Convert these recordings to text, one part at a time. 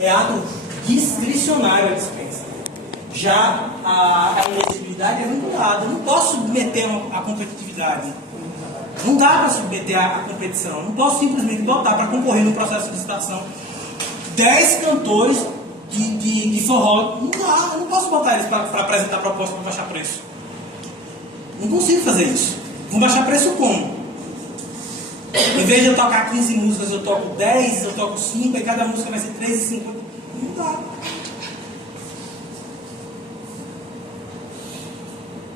é ato discricionário a dispensa. Já a inexigibilidade é vinculada. Eu não posso submeter a competitividade. Não dá para submeter a competição. Não posso simplesmente botar para concorrer no processo de licitação 10 cantores de forró. Não dá. Eu não posso botar eles para apresentar proposta para baixar preço. Não consigo fazer isso. Vou baixar preço como? Em vez de eu tocar 15 músicas, eu toco 10, eu toco 5, e cada música vai ser 3,50. Não dá.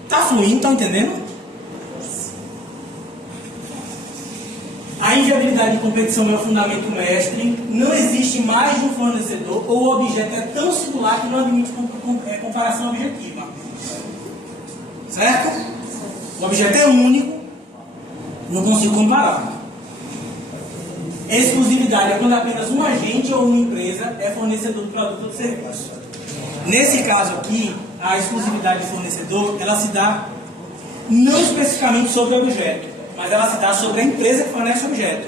Tá fluindo, tá entendendo? A inviabilidade de competição é o fundamento mestre. Não existe mais de um fornecedor ou o objeto é tão singular que não admite comparação objetiva. Certo? O objeto é único, não consigo comparar. Exclusividade é quando apenas um agente ou uma empresa é fornecedor do produto ou do serviço. Nesse caso aqui, a exclusividade de fornecedor, ela se dá não especificamente sobre o objeto, mas ela se dá sobre a empresa que fornece o objeto.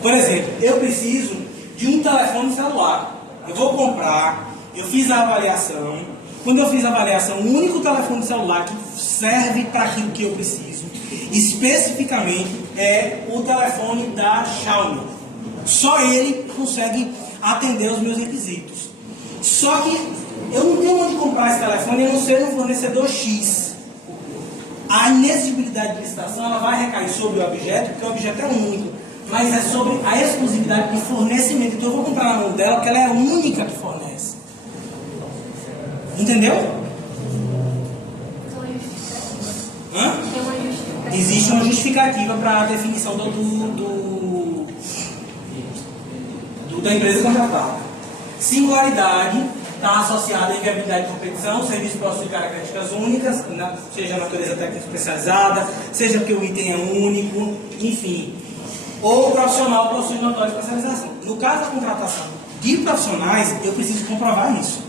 Por exemplo, eu preciso de um telefone celular. Eu vou comprar, eu fiz a avaliação. Quando eu fiz a avaliação, o único telefone celular que serve para aquilo que eu preciso, especificamente, é o telefone da Xiaomi. Só ele consegue atender os meus requisitos. Só que eu não tenho onde comprar esse telefone a não ser no fornecedor X. A inexigibilidade de licitação ela vai recair sobre o objeto, porque o objeto é único, mas é sobre a exclusividade de fornecimento. Então eu vou comprar na mão dela, porque ela é a única que fornece. Entendeu? Hã? Existe uma justificativa para a definição da empresa contratada. Singularidade está associada à inviabilidade de competição, o serviço possui características únicas, seja a natureza técnica especializada, seja porque o item é único, enfim. Ou o profissional possui notória especialização. No caso da contratação de profissionais, eu preciso comprovar isso.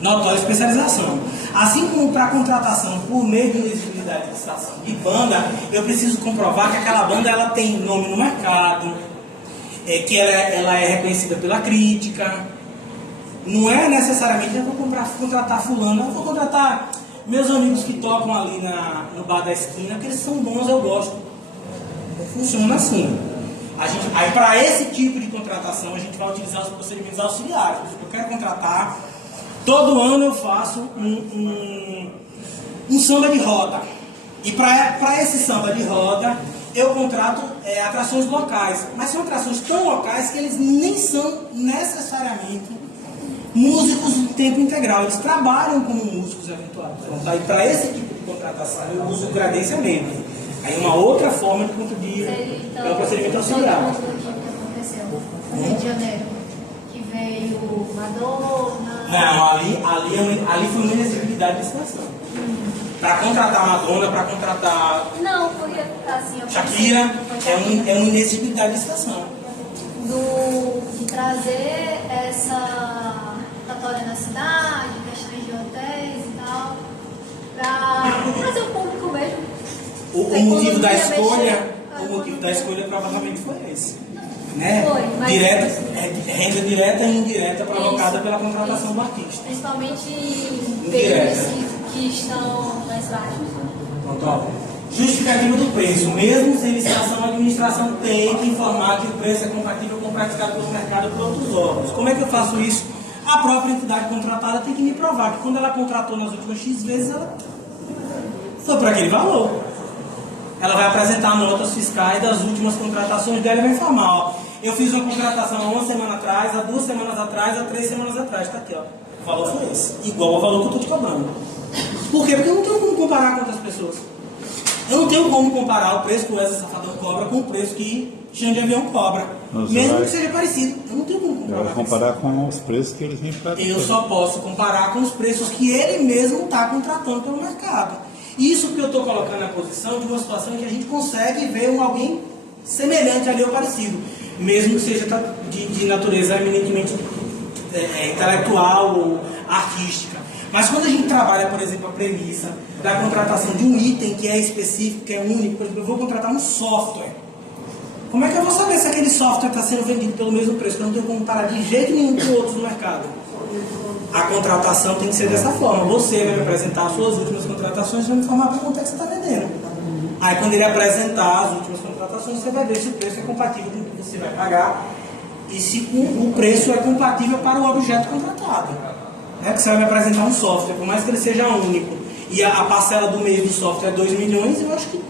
Notória especialização. Assim como para a contratação por meio de elegibilidade de licitação de banda, eu preciso comprovar que aquela banda ela tem nome no mercado, que ela é reconhecida pela crítica. Não é necessariamente eu vou contratar fulano, eu vou contratar meus amigos que tocam ali no bar da esquina, porque eles são bons, eu gosto. Funciona assim. Aí para esse tipo de contratação a gente vai utilizar os procedimentos auxiliares. Eu quero contratar, todo ano eu faço um samba de roda. E para esse samba de roda eu contrato atrações locais. Mas são atrações tão locais que eles nem são necessariamente músicos de tempo integral, eles trabalham como músicos eventuais. Então, aí para esse tipo de contratação eu uso o gradência mesmo. Aí uma outra forma de é o procedimento auxiliar. No Rio de Janeiro, que veio Madonna. Não, ali foi uma inexigibilidade de licitação. Para contratar Madonna, para contratar Não, porque assim, Shakira, é uma inexigibilidade de licitação. De trazer essa notória na cidade, questões de hotéis e tal, para trazer o público mesmo. O motivo da escolha provavelmente foi esse. Né? Foi, mas renda direta e indireta provocada pela contratação do artista. Principalmente em períodos que estão mais baixos. Pronto, justificativa do preço. Mesmo sem licitação, a administração tem que informar que o preço é compatível com o praticado pelo mercado por outros órgãos. Como é que eu faço isso? A própria entidade contratada tem que me provar que quando ela contratou nas últimas X vezes, ela foi por aquele valor. Ela vai apresentar notas fiscais das últimas contratações dela e vai informar, ó, eu fiz uma contratação há uma semana atrás, há 2 semanas atrás, há 3 semanas atrás, está aqui, ó. O valor foi esse, igual ao valor que eu estou te cobrando. Por quê? Porque eu não tenho como comparar com outras pessoas. Eu não tenho como comparar o preço que o Wesley Safadão cobra com o preço que Xande de Avião cobra. Mesmo que seja parecido. Eu não tenho como comparar. Eu vou comparar com os preços que eles vêm para. Eu só posso comparar com os preços que ele mesmo está contratando pelo mercado. Isso que eu estou colocando na posição de uma situação em que a gente consegue ver alguém semelhante ali ou parecido. Mesmo que seja de natureza eminentemente intelectual ou artística. Mas quando a gente trabalha, por exemplo, a premissa da contratação de um item que é específico, que é único, por exemplo, eu vou contratar um software. Como é que eu vou saber se aquele software está sendo vendido pelo mesmo preço? Que eu não tenho como comparar de jeito nenhum com outros no mercado. A contratação tem que ser dessa forma. Você vai me apresentar as suas últimas contratações e vai me informar para quanto é que você está vendendo. Aí quando ele apresentar as últimas contratações, você vai ver se o preço é compatível com o que você vai pagar e se o preço é compatível para o objeto contratado. É que você vai me apresentar um software, por mais que ele seja único, e a parcela do mês do software é 2 milhões, eu acho que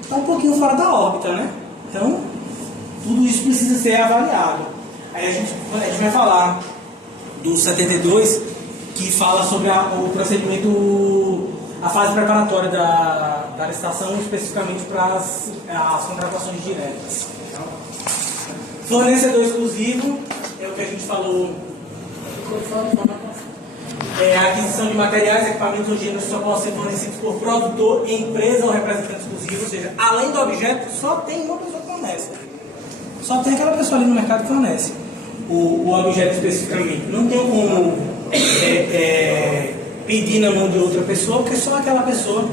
está um pouquinho fora da órbita, né? Então, tudo isso precisa ser avaliado. Aí a gente vai falar do 72, que fala sobre o procedimento, a fase preparatória da licitação, especificamente para as contratações diretas. Fornecedor exclusivo, é o que a gente falou. A aquisição de materiais, equipamentos ou gêneros só podem ser fornecidos por produtor, empresa ou representante exclusivo, ou seja, além do objeto, só tem uma pessoa que fornece. Só tem aquela pessoa ali no mercado que fornece o objeto especificamente. Não tem como pedir na mão de outra pessoa, porque só aquela pessoa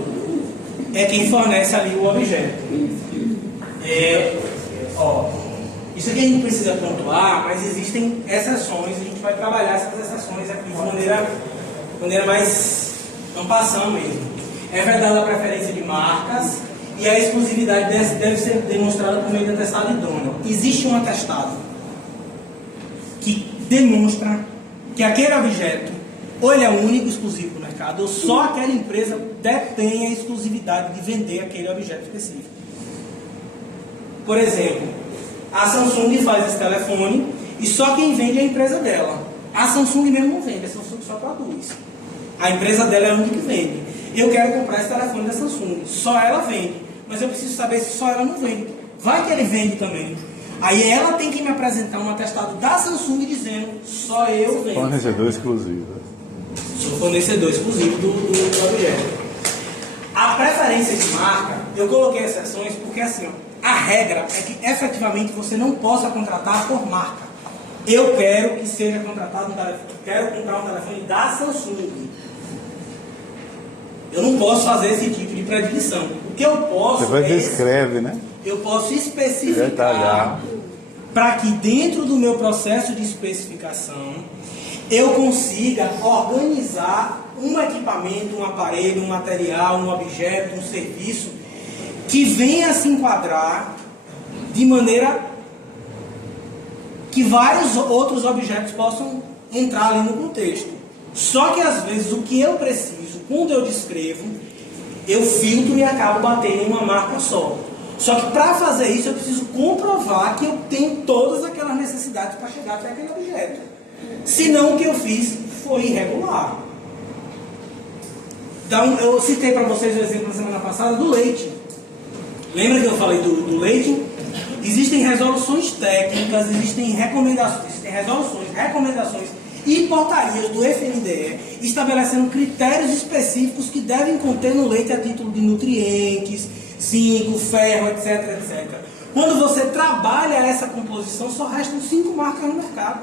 é quem fornece ali o objeto. Isso aqui a gente precisa pontuar, mas existem exceções, a gente vai trabalhar essas exceções aqui de maneira mais ampassando mesmo. É vedada a preferência de marcas e a exclusividade deve ser demonstrada por meio de atestado idôneo. Existe um atestado que demonstra que aquele objeto ou ele é único, exclusivo no mercado, ou só aquela empresa detém a exclusividade de vender aquele objeto específico. Por exemplo, a Samsung faz esse telefone e só quem vende é a empresa dela. A Samsung mesmo não vende, a Samsung só produz. A empresa dela é a única que vende. Eu quero comprar esse telefone da Samsung, só ela vende. Mas eu preciso saber se só ela não vende. Vai que ele vende também. Aí ela tem que me apresentar um atestado da Samsung dizendo só eu vendo. Fornecedor exclusivo. Sou fornecedor exclusivo do objeto. A preferência de marca, eu coloquei exceções porque assim, a regra é que efetivamente você não possa contratar por marca. Eu quero que seja contratado um telefone, quero comprar um telefone da Samsung. Eu não posso fazer esse tipo de predileção. O que eu posso Você vai descreve, né? Eu posso especificar para que dentro do meu processo de especificação eu consiga organizar um equipamento, um aparelho, um material, um objeto, um serviço que venha se enquadrar de maneira que vários outros objetos possam entrar ali no contexto. Só que às vezes o que eu preciso, quando eu descrevo, eu filtro e acabo batendo em uma marca só. Só que para fazer isso eu preciso comprovar que eu tenho todas aquelas necessidades para chegar até aquele objeto. Senão o que eu fiz foi irregular. Então eu citei para vocês o exemplo na semana passada do leite. Lembra que eu falei do leite? Existem resoluções técnicas, existem recomendações e portarias do FNDE estabelecendo critérios específicos que devem conter no leite a título de nutrientes, zinco, ferro, etc, etc. Quando você trabalha essa composição, só restam 5 marcas no mercado.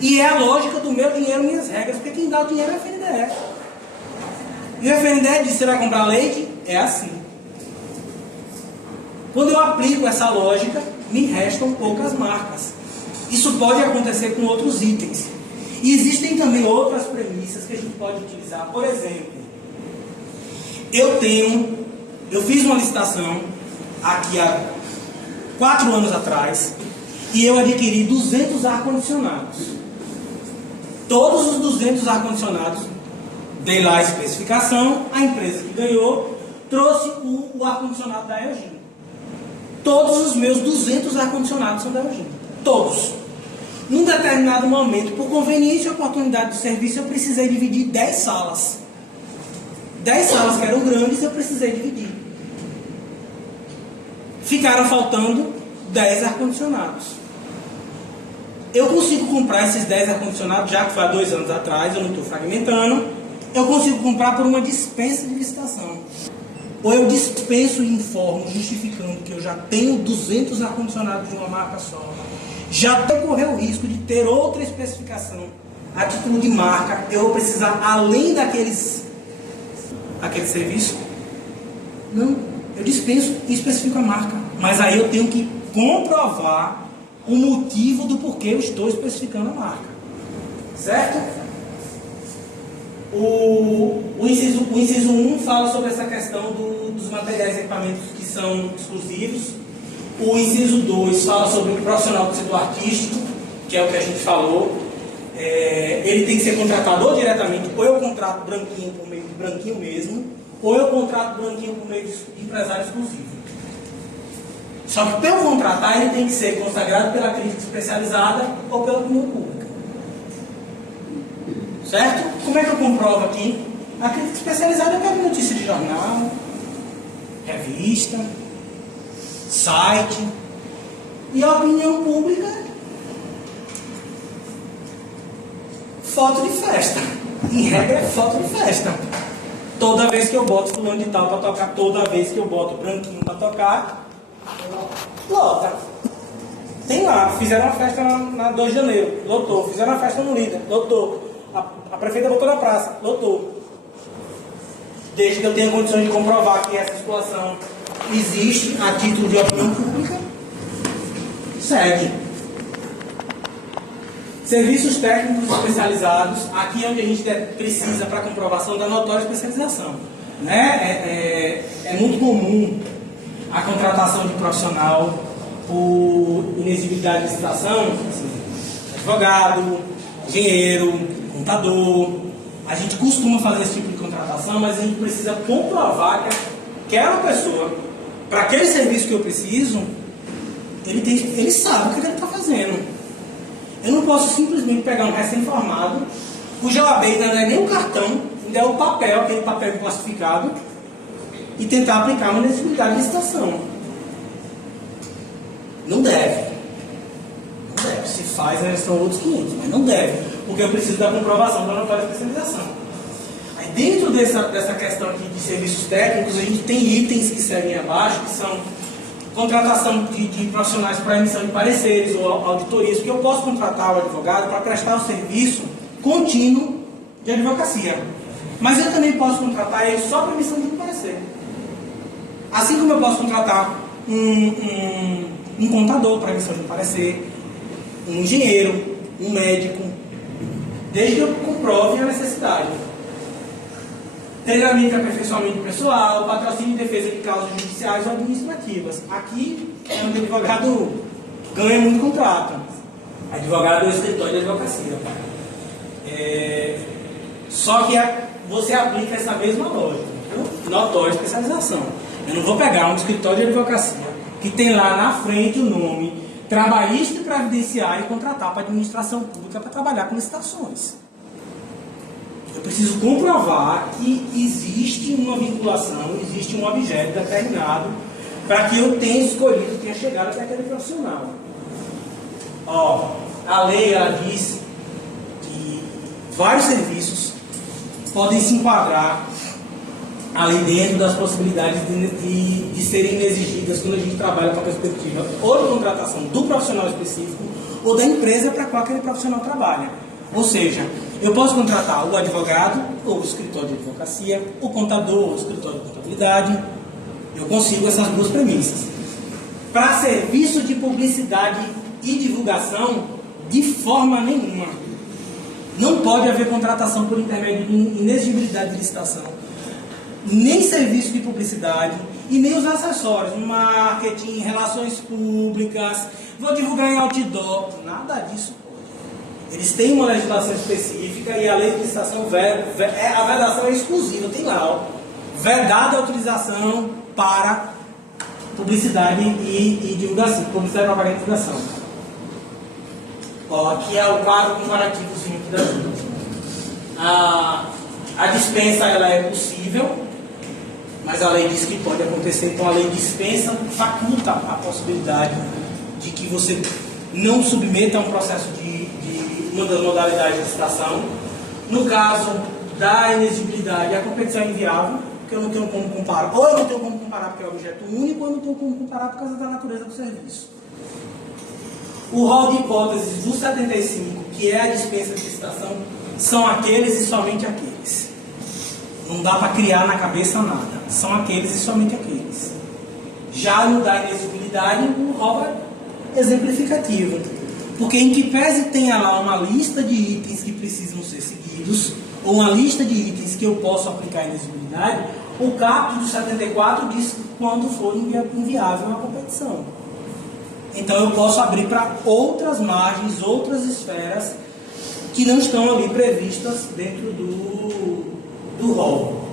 E é a lógica do meu dinheiro, minhas regras, porque quem dá o dinheiro é o FNDE. E o FNDE diz, você vai comprar leite? É assim. Quando eu aplico essa lógica, me restam poucas marcas. Isso pode acontecer com outros itens. E existem também outras premissas que a gente pode utilizar. Por exemplo, eu fiz uma licitação aqui há 4 anos atrás e eu adquiri 200 ar-condicionados. Todos os 200 ar-condicionados, dei lá a especificação, a empresa que ganhou trouxe o ar-condicionado da Eugênia. Todos os meus 200 ar-condicionados são da Eugênia. Todos. Num determinado momento, por conveniência e oportunidade de serviço, eu precisei dividir 10 salas. 10 salas que eram grandes, eu precisei dividir. Ficaram faltando 10 ar-condicionados. Eu consigo comprar esses 10 ar-condicionados, já que foi há 2 anos atrás, eu não estou fragmentando. Eu consigo comprar por uma dispensa de licitação. Ou eu dispenso e informo, justificando que eu já tenho 200 ar-condicionados de uma marca só. Já correu o risco de ter outra especificação a título de marca. Eu vou precisar, além aquele serviço? Não. eu dispenso e especifico a marca. Mas aí eu tenho que comprovar o motivo do porquê eu estou especificando a marca. Certo? O inciso 1 fala sobre essa questão dos materiais e equipamentos que são exclusivos. O inciso 2 fala sobre o profissional do setor artístico, que é o que a gente falou. Ele tem que ser contratado ou diretamente, ou eu contrato branquinho por meio de branquinho mesmo, ou eu contrato branquinho por meio de empresário exclusivo. Só que para eu contratar, ele tem que ser consagrado pela crítica especializada ou pela opinião pública. Certo? Como é que eu comprovo aqui? A crítica especializada eu pego notícia de jornal, revista, site, e a opinião pública, foto de festa. Em regra é foto de festa. Toda vez que eu boto fulano de tal para tocar, toda vez que eu boto branquinho para tocar, lota. Tem lá, fizeram uma festa na 2 de janeiro, lotou. Fizeram uma festa no Líder, lotou. A prefeita botou na praça, lotou. Desde que eu tenha condições de comprovar que essa situação existe a título de opinião pública, segue. Serviços técnicos especializados, aqui é onde a gente precisa para comprovação da notória especialização. Né? É muito comum a contratação de profissional por inexigibilidade de licitação, assim, advogado, engenheiro, contador. A gente costuma fazer esse tipo de contratação, mas a gente precisa comprovar que aquela pessoa, para aquele serviço que eu preciso, ele sabe o que ele está fazendo. Eu não posso simplesmente pegar um recém-formado, cuja OAB ainda não é nem o cartão, ainda é o papel, aquele papel classificado, e tentar aplicar uma inexigibilidade de licitação. Não deve. Não deve. Se faz, aí são outros 500, mas não deve, porque eu preciso da comprovação da notória especialização. Aí, dentro dessa questão aqui de serviços técnicos, a gente tem itens que seguem abaixo, que são contratação de profissionais para emissão de pareceres ou auditorias, porque eu posso contratar o advogado para prestar o serviço contínuo de advocacia. Mas eu também posso contratar ele só para emissão de um parecer. Assim como eu posso contratar um contador para emissão de um parecer, um engenheiro, um médico, desde que eu comprove a necessidade. Treinamento e aperfeiçoamento pessoal, patrocínio e defesa de causas judiciais ou administrativas. Aqui é onde o advogado ganha muito contrato. Advogado é o escritório de advocacia. Só que você aplica essa mesma lógica, notória especialização. Eu não vou pegar um escritório de advocacia que tem lá na frente o nome trabalhista e previdenciário e contratar para a administração pública para trabalhar com licitações. Eu preciso comprovar que existe uma vinculação, existe um objeto determinado para que eu tenha escolhido, tenha chegado até aquele profissional. A lei ela diz que vários serviços podem se enquadrar ali dentro das possibilidades de serem exigidas quando a gente trabalha com a perspectiva ou de contratação do profissional específico ou da empresa para a qual aquele profissional trabalha. Ou seja, eu posso contratar o advogado, ou o escritório de advocacia, o contador, ou o escritório de contabilidade. Eu consigo essas duas premissas. Para serviço de publicidade e divulgação, de forma nenhuma. Não pode haver contratação por intermédio de inexigibilidade de licitação, nem serviço de publicidade, e nem os acessórios, marketing, relações públicas, vou divulgar em outdoor, nada disso. Eles têm uma legislação específica e a lei de licitação, a vedação é exclusiva, tem lá, vedada a utilização para publicidade e divulgação, publicidade, propaganda e divulgação. Aqui é o quadro comparativozinho aqui das duas. A dispensa ela é possível, mas a lei diz que pode acontecer, então a lei dispensa, faculta a possibilidade de que você não submeta a um processo de uma das modalidades de licitação. No caso da inexigibilidade, a competição é inviável, porque eu não tenho como comparar, ou eu não tenho como comparar porque é objeto único, ou eu não tenho como comparar por causa da natureza do serviço. O rol de hipóteses do 75, que é a dispensa de licitação, são aqueles e somente aqueles. Não dá para criar na cabeça nada. São aqueles e somente aqueles. Já no da inexigibilidade, o rol é exemplificativo. Porque em que pese tenha lá uma lista de itens que precisam ser seguidos, ou uma lista de itens que eu posso aplicar inexigibilidade, o caput do 74 diz quando for inviável a competição. Então eu posso abrir para outras margens, outras esferas que não estão ali previstas dentro do rol.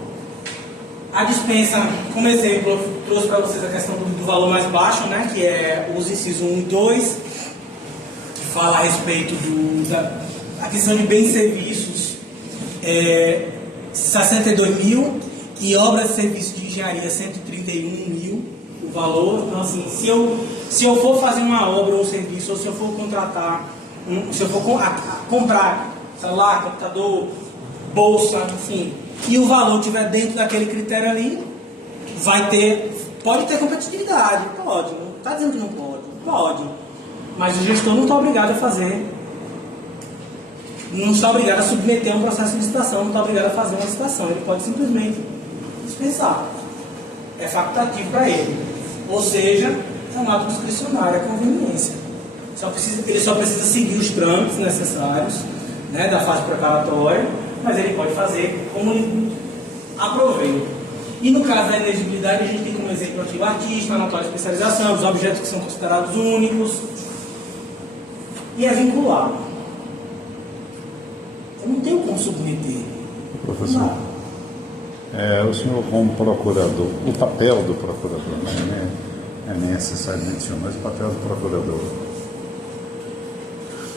A dispensa, como exemplo, eu trouxe para vocês a questão do valor mais baixo, né, que é os incisos 1 e 2, que fala a respeito da aquisição de bens e serviços, 62 mil, e obras e serviços de engenharia 131 mil, o valor. Então, assim, se eu for fazer uma obra ou um serviço, ou se eu for contratar, se eu for comprar celular, computador, bolsa, enfim, e o valor estiver dentro daquele critério ali, pode ter competitividade, pode, não está dizendo que não pode, pode, mas o gestor não está obrigado a fazer, não está obrigado a submeter a um processo de licitação, não está obrigado a fazer uma licitação, ele pode simplesmente dispensar, é facultativo para ele, ou seja, é um ato discricionário, é conveniência, ele só precisa seguir os trâmites necessários, né, da fase preparatória, mas ele pode fazer como ele aproveitar. E no caso da elegibilidade, a gente tem como exemplo aqui o artista, a notória especialização, os objetos que são considerados únicos, e é vinculado. Eu não tenho como submeter. Professor, o senhor como procurador, o papel do procurador, não é nem necessariamente o senhor, mas o papel do procurador,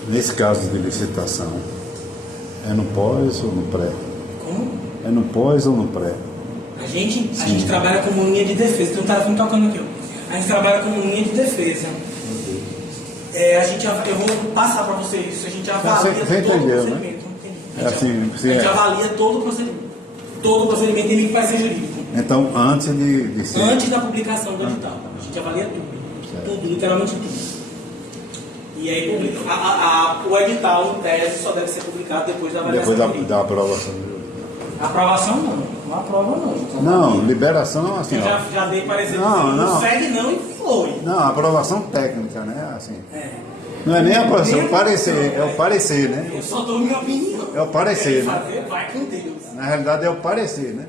nesse caso de licitação, é no pós ou no pré? Como? É no pós ou no pré? A gente trabalha como linha de defesa. Tem um telefone tocando aqui. Ó. A gente trabalha como linha de defesa. Eu vou passar para vocês isso. A gente avalia todo o procedimento. Né? A gente avalia todo o procedimento. Todo o procedimento tem que fazer jurídico. Então, antes de ser... Antes da publicação do edital. A gente avalia tudo. Certo. Tudo, literalmente tudo. E aí publica. O edital, em tese, só deve ser publicado depois da avaliação. Depois da aprovação. Aprovação não aprova não. Não, liberação assim. Eu já dei parecer não segue não e foi. Não, aprovação técnica, né? Assim. Não é nem a aprovação, é o parecer, é o parecer, né? Eu só dou minha opinião. É o parecer, né? Fazer, vai com Deus. Na realidade é o parecer, né?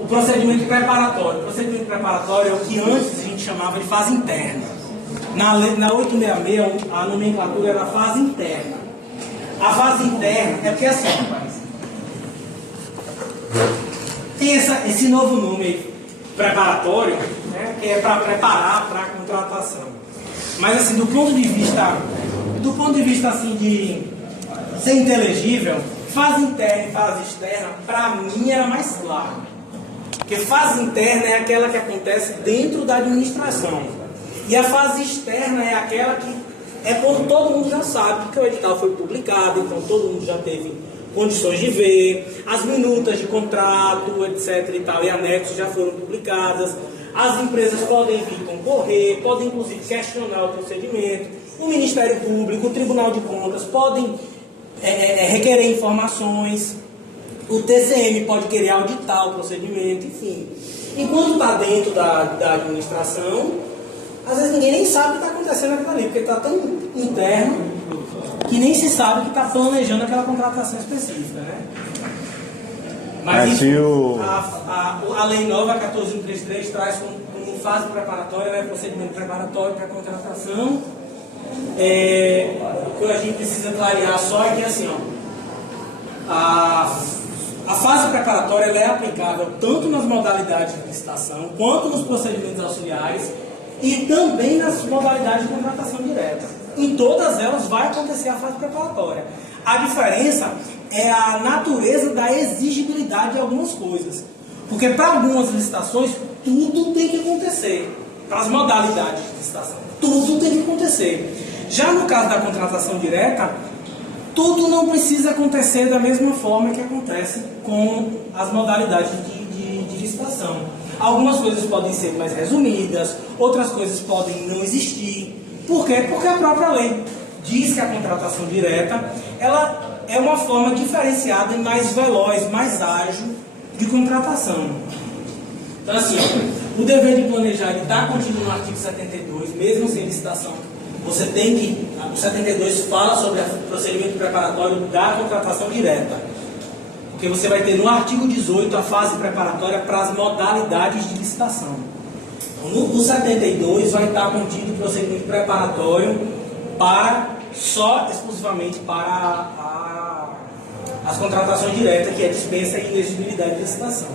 O procedimento preparatório. O procedimento preparatório é o que antes a gente chamava de fase interna. Na 866, a nomenclatura era a fase interna. A fase interna é porque assim, rapaz, tem esse novo nome aí, preparatório, né, que é para preparar para a contratação. Mas assim, do ponto de vista assim de ser inteligível, fase interna e fase externa, para mim era mais claro. Porque fase interna é aquela que acontece dentro da administração. E a fase externa é aquela que é quando todo mundo já sabe que o edital foi publicado, então todo mundo já teve condições de ver, as minutas de contrato, etc. e tal, e anexos já foram publicadas, as empresas podem vir concorrer, podem inclusive questionar o procedimento, o Ministério Público, o Tribunal de Contas podem requerer informações, o TCM pode querer auditar o procedimento, enfim. Enquanto está dentro da administração, às vezes ninguém nem sabe o que está acontecendo aquilo ali, porque está tão interno que nem se sabe que está planejando aquela contratação específica, né? Mas isso, a Lei Nova 14.133 traz como fase preparatória, né, procedimento preparatório para a contratação. O que a gente precisa clarear só é que assim, a fase preparatória ela é aplicável tanto nas modalidades de licitação, quanto nos procedimentos auxiliares e também nas modalidades de contratação direta. Em todas elas vai acontecer a fase preparatória. A diferença é a natureza da exigibilidade de algumas coisas. Porque para algumas licitações, tudo tem que acontecer. Para as modalidades de licitação, tudo tem que acontecer. Já no caso da contratação direta, tudo não precisa acontecer da mesma forma que acontece com as modalidades de licitação. Algumas coisas podem ser mais resumidas, outras coisas podem não existir. Por quê? Porque a própria lei diz que a contratação direta ela é uma forma diferenciada e mais veloz, mais ágil de contratação. Então assim, O dever de planejar está contido no artigo 72, mesmo sem licitação. Você tem que... O 72 fala sobre o procedimento preparatório da contratação direta. Porque você vai ter no artigo 18 a fase preparatória para as modalidades de licitação. No 72 vai estar contido o procedimento preparatório exclusivamente para as contratações diretas, que é dispensa e inexigibilidade de licitação.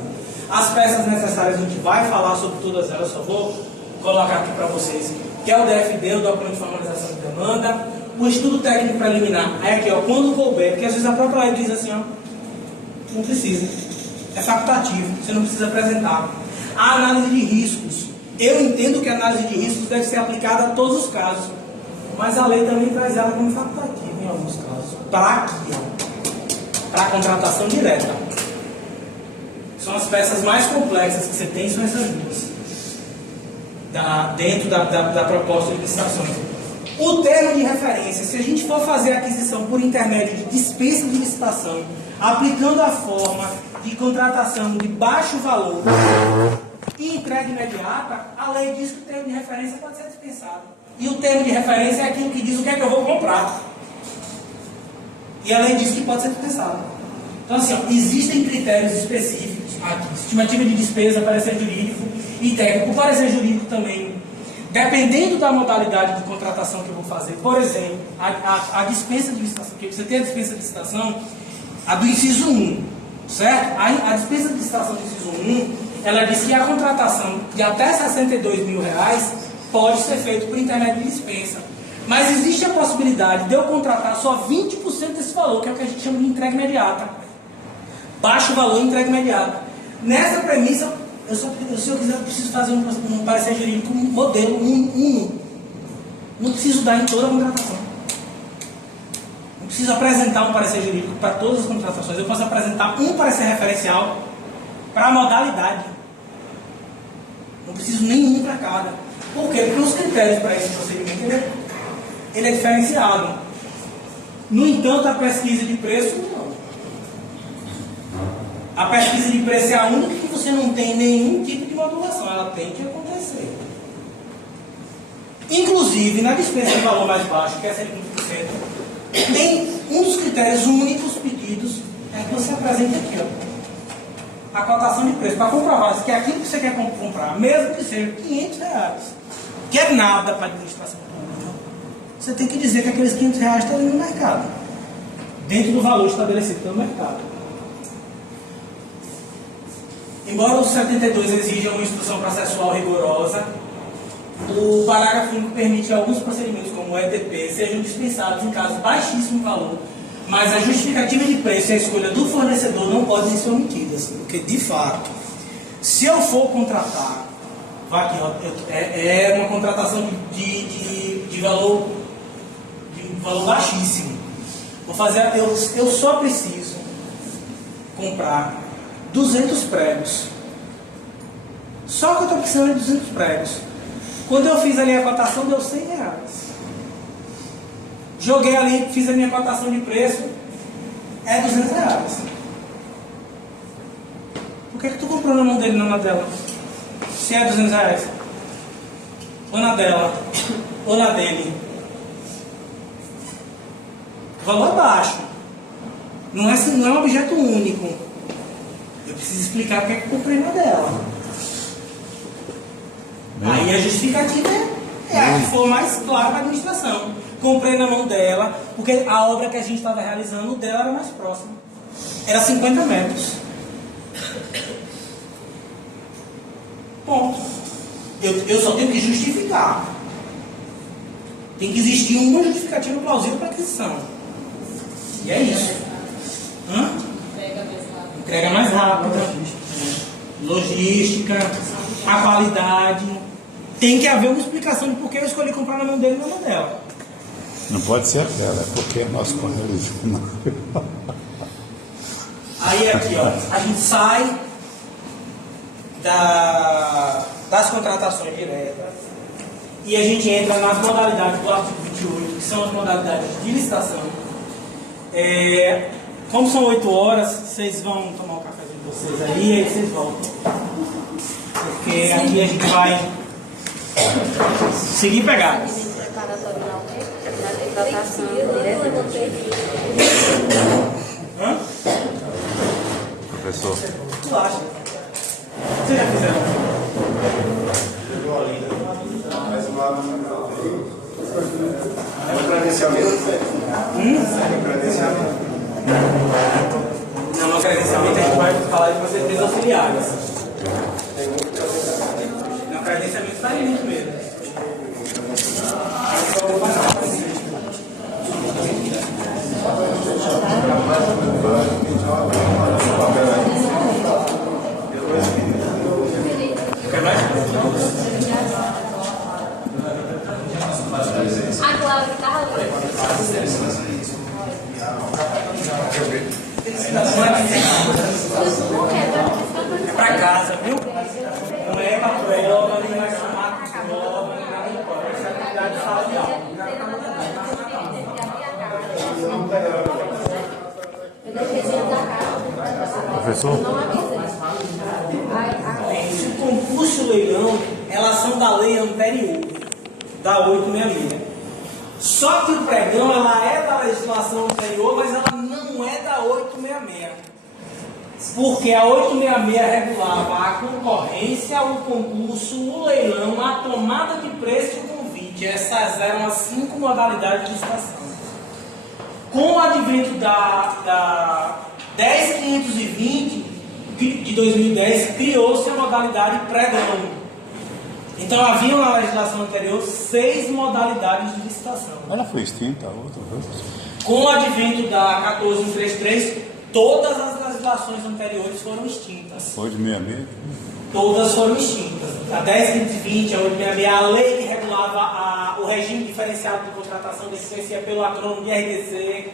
As peças necessárias a gente vai falar sobre todas elas, só vou colocar aqui para vocês, que é o DFD, o documento de formalização de demanda, o estudo técnico preliminar, aí aqui ó, quando couber, porque às vezes a própria lei diz assim, ó, não precisa, é facultativo, você não precisa apresentar. A análise de riscos, eu entendo que a análise de riscos deve ser aplicada a todos os casos, mas a lei também traz ela como facultativa em alguns casos, para aqui, ó, para a contratação direta. São as peças mais complexas que você tem, são essas duas. Dentro da proposta de licitações. O termo de referência, se a gente for fazer a aquisição por intermédio de dispensa de licitação, aplicando a forma de contratação de baixo valor e entrega imediata, a lei diz que o termo de referência pode ser dispensado. E o termo de referência é aquilo que diz o que é que eu vou comprar. E a lei diz que pode ser dispensado. Então, assim, ó, existem critérios específicos aqui. Estimativa de despesa, parecer jurídico e técnico. O parecer jurídico também, dependendo da modalidade de contratação que eu vou fazer, por exemplo, a dispensa de licitação, porque você tem a dispensa de licitação, a do inciso 1, certo? A dispensa de licitação do inciso 1, ela diz que a contratação de até R$62 mil pode ser feita por intermédio de dispensa. Mas existe a possibilidade de eu contratar só 20% desse valor, que é o que a gente chama de entrega imediata. Baixo valor, entrega imediata. Nessa premissa, se eu quiser, eu preciso fazer um parecer jurídico modelo 1. Não preciso dar em toda a contratação. Não preciso apresentar um parecer jurídico para todas as contratações. Eu posso apresentar um parecer referencial para a modalidade. Não preciso nenhum para cada. Por quê? Porque os critérios para esse procedimento ele é diferenciado. No entanto, a pesquisa de preço não. A pesquisa de preço é a única que você não tem nenhum tipo de modulação. Ela tem que acontecer. Inclusive, na dispensa de valor mais baixo, que é 120%, tem um dos critérios únicos pedidos é que você apresente aqui, ó, a cotação de preço, para comprovar que é aquilo que você quer comprar, mesmo que seja R$500, que é nada para a administração pública, você tem que dizer que aqueles R$500 estão ali no mercado, dentro do valor estabelecido pelo mercado. Embora o 72 exija uma instrução processual rigorosa, o parágrafo único permite que alguns procedimentos, como o EDP, sejam dispensados em caso de baixíssimo valor, mas a justificativa de preço e a escolha do fornecedor não podem ser omitidas, porque, de fato, se eu for contratar, aqui, ó, é uma contratação de valor baixíssimo. Vou fazer, eu só preciso comprar 200 pregos. Só que eu estou precisando de 200 pregos. Quando eu fiz ali a cotação, deu R$100. Joguei ali, fiz a minha cotação de preço, é R$200. Por que tu comprou na mão dele, não na dela? Se é R$200, ou na dela, ou na dele. O valor é baixo. Não é um objeto único. Eu preciso explicar porque é que eu comprei na dela. Aí a justificativa é a que for mais clara para a administração. Comprei na mão dela, porque a obra que a gente estava realizando, o dela era mais próxima. Era 50 metros. Ponto. Eu só tenho que justificar. Tem que existir uma justificativa plausível para aquisição. E é isso. Entrega mais rápida. Logística. A qualidade. Tem que haver uma explicação de por que eu escolhi comprar na mão dele e na mão dela. Não pode ser aquela, é porque é nosso correligionário. Aí aqui, ó, a gente sai das contratações diretas e a gente entra nas modalidades do artigo 28, que são as modalidades de licitação. Como são 8 horas, vocês vão tomar um cafezinho de vocês aí e aí vocês voltam. Porque aqui a gente vai seguir pegado. Hã? Professor. Tu acha? Vocês já fizeram? Não, no credenciamento a gente vai falar de procedimentos auxiliares. No credenciamento está ali muito mesmo. Quer mais? A Cláudia estava É pra casa, viu? Não é pra prova, nem vai chamar de prova, nem nada de prova. Essa é a atividade de sala de aula. Professor? Se o concurso e o leilão, elas são da lei anterior, da 866. Só que o pregão, ela é da legislação anterior, mas ela não é da 866. Porque a 866 regulava a concorrência, o concurso, o leilão, a tomada de preço e o convite. Essas eram as 5 modalidades de licitação. Com o advento da 10.520 de 2010, criou-se a modalidade pregão. Então havia na legislação anterior 6 modalidades de licitação. Ela foi extinta, a outra vez. Com o advento da 14133, todas as legislações anteriores foram extintas. 866. Todas foram extintas. A 10.520, a 866, a lei que regulava o regime diferenciado de contratação deficiência pelo acrônimo de RDC,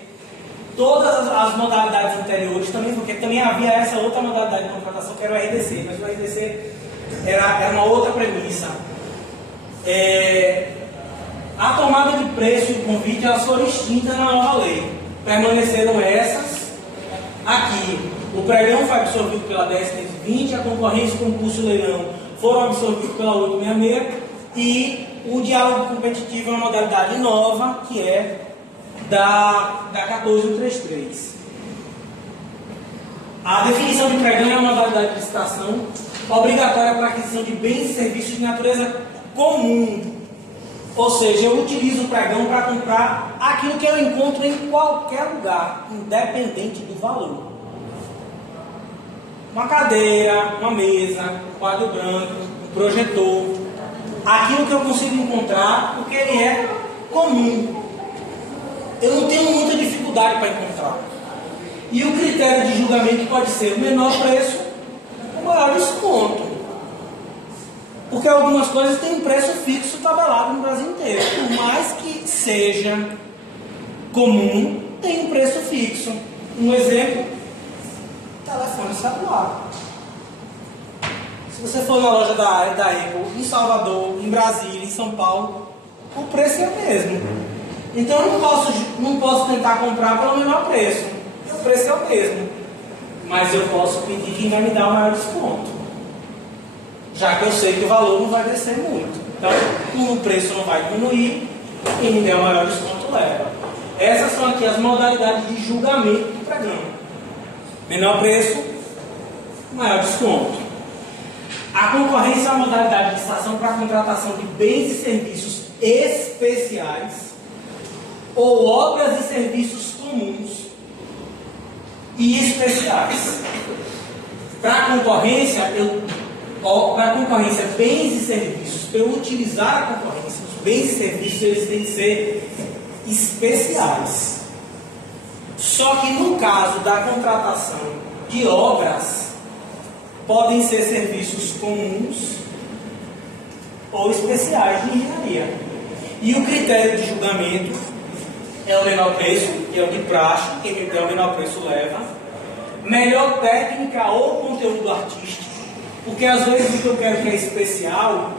todas as modalidades anteriores também, porque também havia essa outra modalidade de contratação que era o RDC, mas o RDC era uma outra premissa. A tomada de preço e o convite, elas foram extintas na nova lei. Permaneceram essas aqui. O pregão foi absorvido pela 10.520, a concorrência, o concurso e o leilão foram absorvidos pela 866 e o diálogo competitivo é uma modalidade nova, que é da 14133. A definição de pregão é uma modalidade de licitação obrigatória para a aquisição de bens e serviços de natureza comum. Ou seja, eu utilizo o pregão para comprar aquilo que eu encontro em qualquer lugar, independente do valor. Uma cadeira, uma mesa, um quadro branco, um projetor. Aquilo que eu consigo encontrar porque ele é comum. Eu não tenho muita dificuldade para encontrar. E o critério de julgamento pode ser o menor preço, o maior desconto. Porque algumas coisas têm um preço fixo tabelado no Brasil inteiro. Por mais que seja comum, tem um preço fixo. Um exemplo, telefone celular. Se você for na loja da Apple, em Salvador, em Brasília, em São Paulo, o preço é o mesmo. Então eu não posso tentar comprar pelo menor preço. O preço é o mesmo. Mas eu posso pedir quem vai me dar o maior desconto. Já que eu sei que o valor não vai descer muito. Então, como o preço não vai diminuir, quem me der o maior desconto leva. Essas são aqui as modalidades de julgamento do pregão. Menor preço, maior desconto. A concorrência é uma modalidade de licitação para a contratação de bens e serviços especiais ou obras e serviços comuns e especiais. Para a concorrência, bens e serviços, para eu utilizar a concorrência, os bens e serviços eles têm que ser especiais. Só que no caso da contratação de obras, podem ser serviços comuns ou especiais de engenharia. E o critério de julgamento é o menor preço, que é o de praxe, quem me der o menor preço leva. Melhor técnica ou conteúdo artístico, porque às vezes o que eu quero que é especial,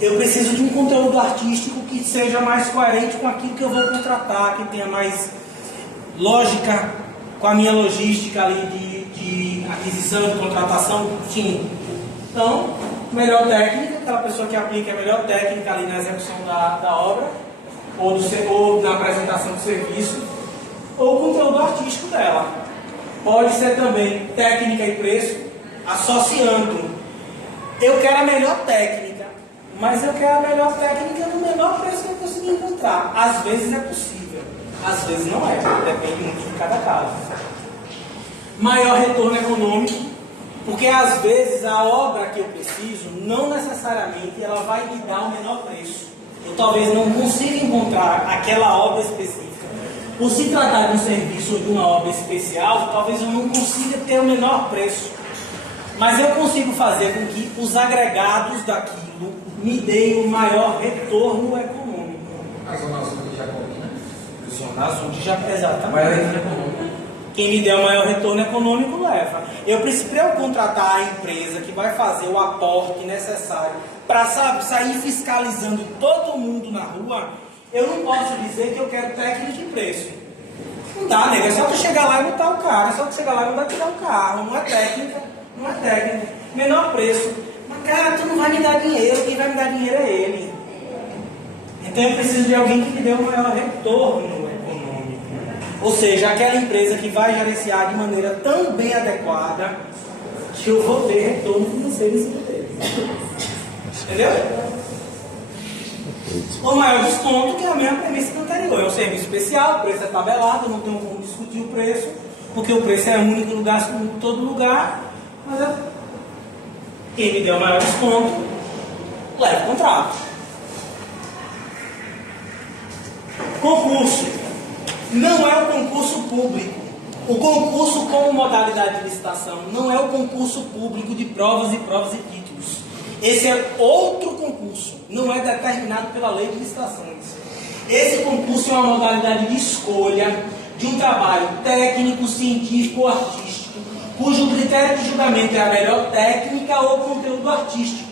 eu preciso de um conteúdo artístico que seja mais coerente com aquilo que eu vou contratar, que tenha mais lógica com a minha logística ali de aquisição, de contratação, enfim. Então, melhor técnica, aquela pessoa que aplica a melhor técnica ali na execução da obra, ou na apresentação do serviço, ou o conteúdo artístico dela. Pode ser também técnica e preço, associando. Eu quero a melhor técnica, mas eu quero a melhor técnica no menor preço que eu conseguir encontrar. Às vezes é possível, às vezes não é, depende muito de cada caso. Maior retorno econômico, porque às vezes a obra que eu preciso, não necessariamente ela vai me dar o menor preço. Eu talvez não consiga encontrar aquela obra específica. Por se tratar de um serviço ou de uma obra especial, talvez eu não consiga ter o menor preço. Mas eu consigo fazer com que os agregados daquilo me deem o maior retorno econômico. A Zona Sul de Jacobina. Zona Azul de Jacobina, exatamente. Maior retorno econômico. Quem me der o maior retorno econômico leva. Para eu contratar a empresa que vai fazer o aporte necessário para sair fiscalizando todo mundo na rua, eu não posso dizer que eu quero técnica e preço. Não dá, nego. É só tu chegar lá e botar o carro. É só tu chegar lá e mandar tirar o carro. Não é técnica. Não é técnica. Menor preço. Mas, cara, tu não vai me dar dinheiro. Quem vai me dar dinheiro é ele. Então eu preciso de alguém que me dê o maior retorno econômico. Ou seja, aquela empresa que vai gerenciar de maneira tão bem adequada que eu vou ter retorno financeiro em cima dele. Entendeu? O maior desconto, que é a mesma premissa do anterior. É um serviço especial, o preço é tabelado, não tem como discutir o preço, porque o preço é único no gasto em todo lugar. Mas quem me der o maior desconto, leva o contrato. Concurso. Não é o concurso público. O concurso como modalidade de licitação não é o concurso público de provas e títulos. Esse é outro concurso, não é determinado pela lei de licitações. Esse concurso é uma modalidade de escolha de um trabalho técnico, científico ou artístico, cujo critério de julgamento é a melhor técnica ou conteúdo artístico,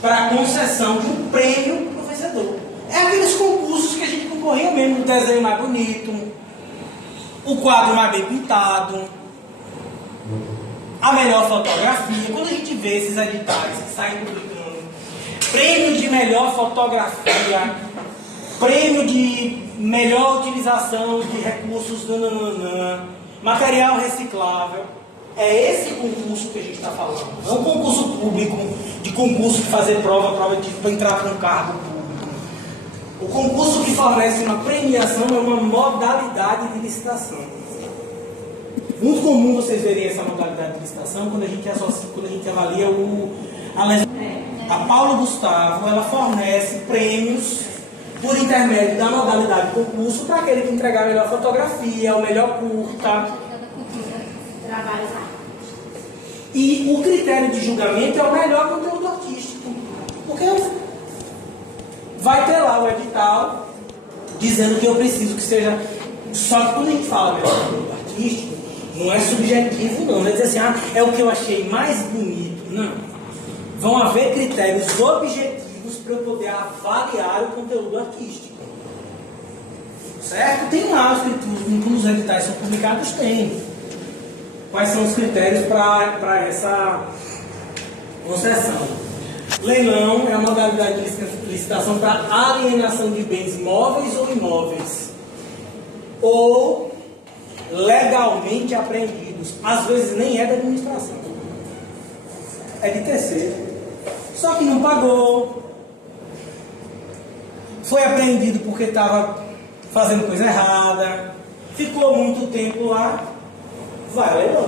para a concessão de um prêmio para o vencedor. É aqueles concursos que a gente concorria mesmo, o desenho mais bonito, o quadro mais bem pintado, a melhor fotografia. Quando a gente vê esses editais que saem publicando prêmio de melhor fotografia, prêmio de melhor utilização de recursos, material reciclável, é esse concurso que a gente está falando. Não é um concurso público, de concurso de fazer prova de para entrar para um cargo público. O concurso que fornece uma premiação é uma modalidade de licitação. Muito comum vocês verem essa modalidade de licitação quando a gente avalia a Paulo Gustavo, ela fornece prêmios por intermédio da modalidade de concurso para aquele que entregar a melhor fotografia, o melhor curta. E o critério de julgamento é o melhor conteúdo artístico. Porque vai ter lá o edital dizendo que eu preciso que seja. Só que quando a gente fala melhor conteúdo artístico, não é subjetivo, não. Não é dizer assim, é o que eu achei mais bonito. Não. Vão haver critérios objetivos para eu poder avaliar o conteúdo artístico. Certo? Tem lá os critérios, quando os editais são publicados, tem. Quais são os critérios para essa concessão? Leilão é a modalidade de licitação para alienação de bens móveis ou imóveis, ou legalmente apreendidos. Às vezes nem é da administração, é de terceiro, só que não pagou, foi apreendido porque estava fazendo coisa errada, ficou muito tempo lá, vai leilão.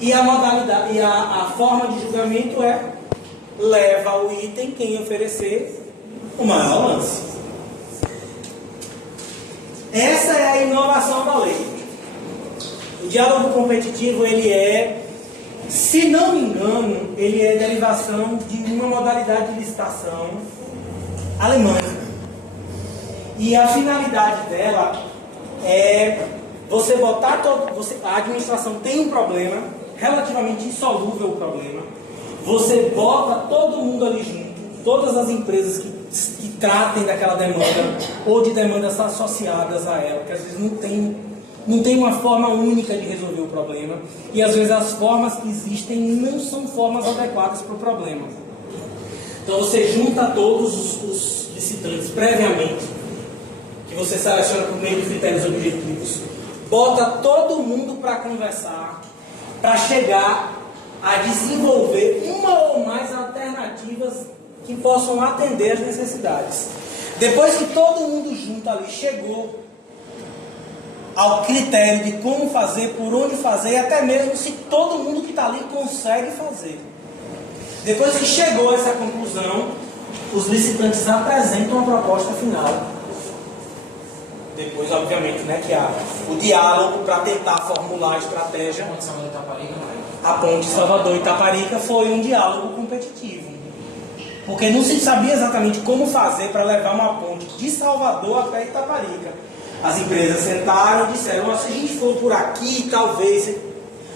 E a modalidade, a forma de julgamento é: leva o item quem oferecer o maior lance. Essa é a inovação da lei. O diálogo competitivo, ele é, se não me engano, ele é derivação de uma modalidade de licitação alemã. E a finalidade dela é você botar a administração tem um problema, relativamente insolúvel o problema, você bota todo mundo ali junto, todas as empresas que tratem daquela demanda, ou de demandas associadas a ela, que às vezes não tem Não tem uma forma única de resolver o problema. E às vezes as formas que existem não são formas adequadas para o problema. Então você junta todos os licitantes previamente, que você seleciona por meio de critérios objetivos, bota todo mundo para conversar, para chegar a desenvolver uma ou mais alternativas que possam atender as necessidades. Depois que todo mundo junto ali chegou ao critério de como fazer, por onde fazer, e até mesmo se todo mundo que está ali consegue fazer. Depois que chegou a essa conclusão, os licitantes apresentam a proposta final. Depois, obviamente, né, que há o diálogo para tentar formular a estratégia. A ponte Salvador e Itaparica foi um diálogo competitivo. Porque não se sabia exatamente como fazer para levar uma ponte de Salvador até Itaparica. As empresas sentaram e disseram, se a gente for por aqui, talvez...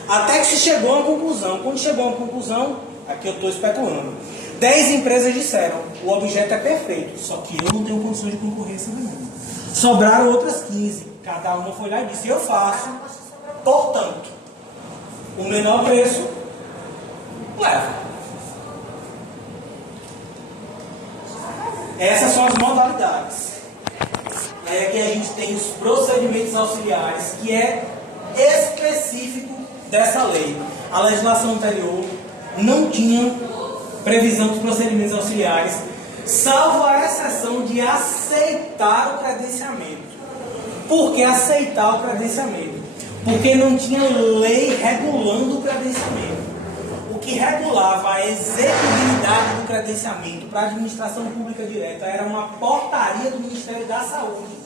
Até que se chegou a uma conclusão. Quando chegou a uma conclusão, aqui eu estou especulando, 10 empresas disseram, o objeto é perfeito, só que eu não tenho condições de concorrência nenhuma. Sobraram outras 15. Cada uma foi lá e disse, eu faço. Portanto, o menor preço, leva. Essas são as modalidades. Aí aqui a gente tem os procedimentos auxiliares, que é específico dessa lei. A legislação anterior não tinha previsão dos procedimentos auxiliares, salvo a exceção de aceitar o credenciamento. Por que aceitar o credenciamento? Porque não tinha lei regulando o credenciamento. O que regulava a execuibilidade do credenciamento para a administração pública direta era uma portaria do Ministério da Saúde.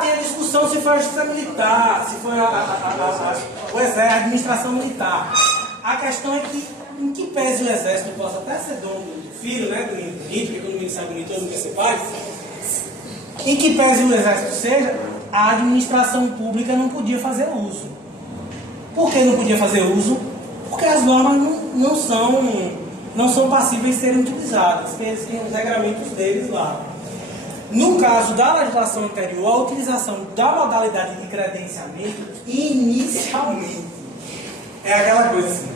Tem a discussão se foi a justiça militar, se foi a administração militar. A questão é que, em que pese o exército possa até ser dono do filho, né, do menino bonito, porque quando o menino sai bonito, todo mundo quer ser pai. Em que pese o exército seja, a administração pública não podia fazer uso. Por que não podia fazer uso? Porque as normas não são passíveis de serem utilizadas. Eles têm os regramentos deles lá. No caso da legislação anterior, a utilização da modalidade de credenciamento, inicialmente, é aquela coisa assim,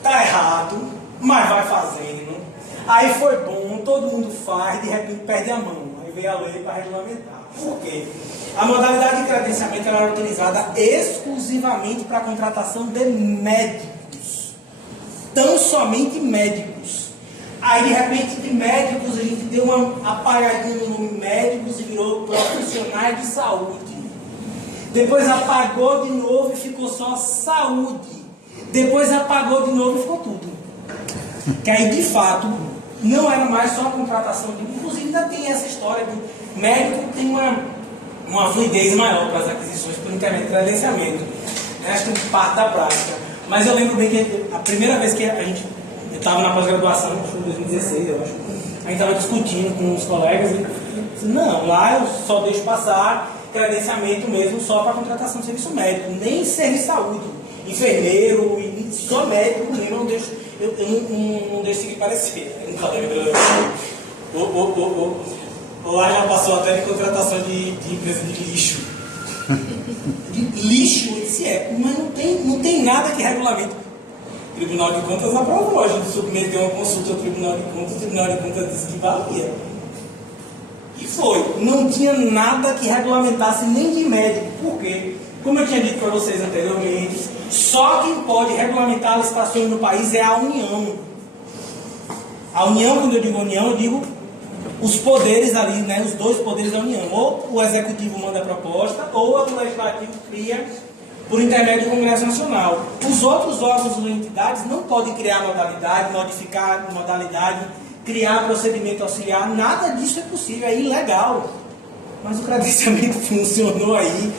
tá errado, mas vai fazendo, aí foi bom, todo mundo faz, de repente perde a mão, aí vem a lei para regulamentar. Por quê? A modalidade de credenciamento ela era utilizada exclusivamente para a contratação de médicos, tão somente médicos. Aí, de repente, de médicos, a gente deu uma apagadinha no nome médicos e virou profissionais de saúde. Depois apagou de novo e ficou só saúde. Depois apagou de novo e ficou tudo. Que aí, de fato, não era mais só a contratação de... Inclusive, ainda tem essa história de médico que tem uma fluidez maior para as aquisições por intermédio de credenciamento. Acho que parte da prática. Mas eu lembro bem que a primeira vez que eu estava na pós-graduação, foi em 2016, eu acho. A gente estava discutindo com os colegas e disse, não, lá eu só deixo passar credenciamento mesmo só para contratação de serviço médico, nem serviço de saúde, enfermeiro, e só médico mesmo, eu não deixo seguir parecer. Lá já passou até de contratação de empresa de lixo. De lixo, mas não tem nada que regulamente. O Tribunal de Contas aprovou, a gente submeteu uma consulta ao Tribunal de Contas, o Tribunal de Contas disse que valia. E foi. Não tinha nada que regulamentasse nem de médico. Por quê? Como eu tinha dito para vocês anteriormente, só quem pode regulamentar as licitações no país é a União. A União, quando eu digo União, eu digo os poderes ali, né, os dois poderes da União. Ou o Executivo manda a proposta, ou o Legislativo cria por intermédio do Congresso Nacional. Os outros órgãos ou entidades não podem criar modalidade, modificar modalidade, criar procedimento auxiliar, nada disso é possível, é ilegal. Mas o credenciamento funcionou aí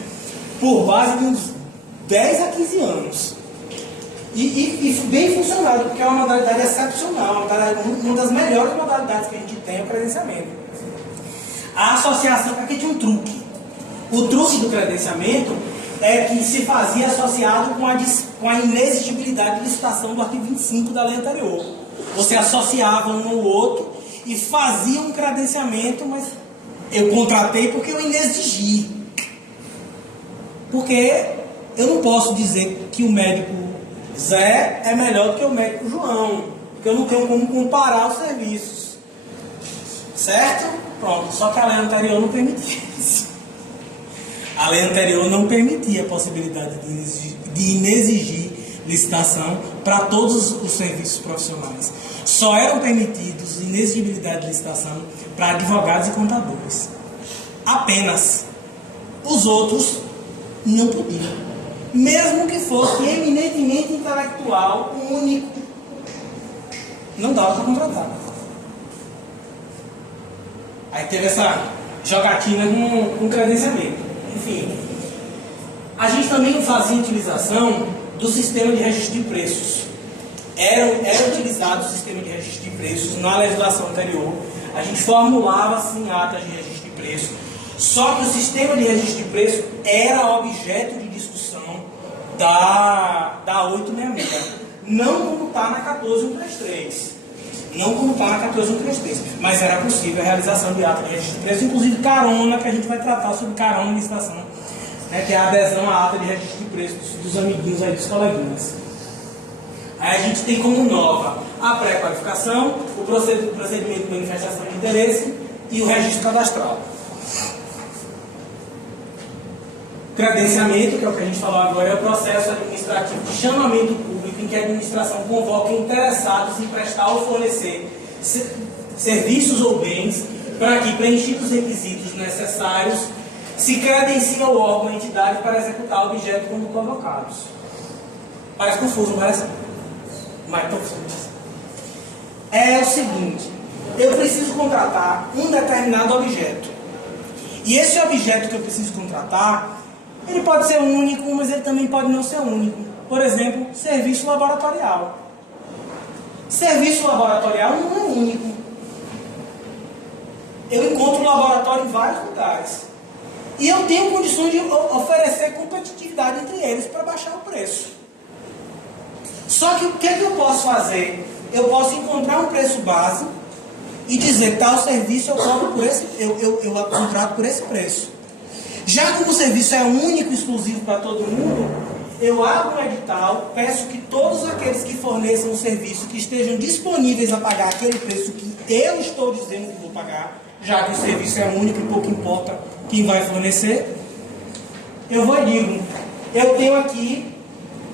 por base de uns 10 a 15 anos. E bem funcionado, porque é uma modalidade excepcional, uma das melhores modalidades que a gente tem é o credenciamento. A associação, aqui tinha um truque. O truque do credenciamento é que se fazia associado com a inexigibilidade de licitação do artigo 25 da lei anterior. Você associava um ao outro e fazia um credenciamento, mas eu contratei porque eu inexigi. Porque eu não posso dizer que o médico Zé é melhor do que o médico João, porque eu não tenho como comparar os serviços. Certo? Pronto. Só que a lei anterior não permitia isso. A lei anterior não permitia a possibilidade de inexigir licitação para todos os serviços profissionais. Só eram permitidos inexigibilidade de licitação para advogados e contadores. Apenas. Os outros não podiam. Mesmo que fosse eminentemente intelectual, único, não dava para contratar. Aí teve essa jogatina com credenciamento. Enfim, a gente também fazia utilização do sistema de registro de preços. Era utilizado o sistema de registro de preços na legislação anterior. A gente formulava assim atas de registro de preços. Só que o sistema de registro de preços era objeto de discussão da 866. Não como está na 14133. Não como está na 14133. Mas era possível a realização de ata de registro de preços, inclusive carona, que a gente vai tratar sobre carona e licitação, né, que é a adesão à ata de registro de preços dos amiguinhos aí, dos coleguinhas. Aí a gente tem como nova a pré-qualificação, o procedimento de manifestação de interesse e o registro cadastral. Credenciamento, que é o que a gente falou agora, é o processo administrativo de chamamento público em que a administração convoca interessados em prestar ou fornecer serviços ou bens para que, preenchidos os requisitos necessários, se credencia o órgão ou entidade para executar o objeto quando convocados. Parece confuso, não parece? Mas confuso. É o seguinte, eu preciso contratar um determinado objeto. E esse objeto que eu preciso contratar, ele pode ser único, mas ele também pode não ser único. Por exemplo, serviço laboratorial. Serviço laboratorial não é único. Eu encontro laboratório em vários lugares. E eu tenho condições de oferecer competitividade entre eles para baixar o preço. Só que o que eu posso fazer? Eu posso encontrar um preço base e dizer, tal serviço eu cobro por esse, eu contrato por esse preço. Já como o serviço é único e exclusivo para todo mundo, eu abro um edital, peço que todos aqueles que forneçam o serviço, que estejam disponíveis a pagar aquele preço que eu estou dizendo que vou pagar, já que o serviço é único e pouco importa quem vai fornecer, eu vou e digo, eu tenho aqui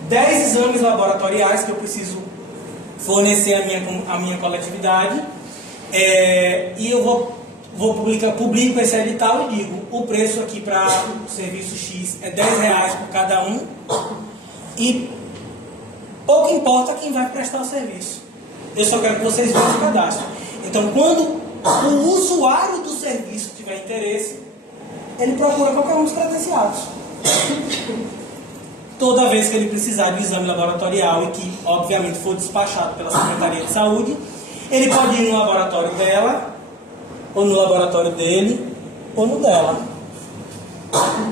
10 exames laboratoriais que eu preciso fornecer à minha coletividade, e eu publico esse edital e digo, o preço aqui para o serviço X é R$10 por cada um, e pouco importa quem vai prestar o serviço. Eu só quero que vocês vejam o cadastro. Então, quando o usuário do serviço tiver interesse, ele procura qualquer um dos credenciados. Toda vez que ele precisar de um exame laboratorial e que, obviamente, for despachado pela Secretaria de Saúde, ele pode ir no laboratório dela, ou no laboratório dele, ou no dela.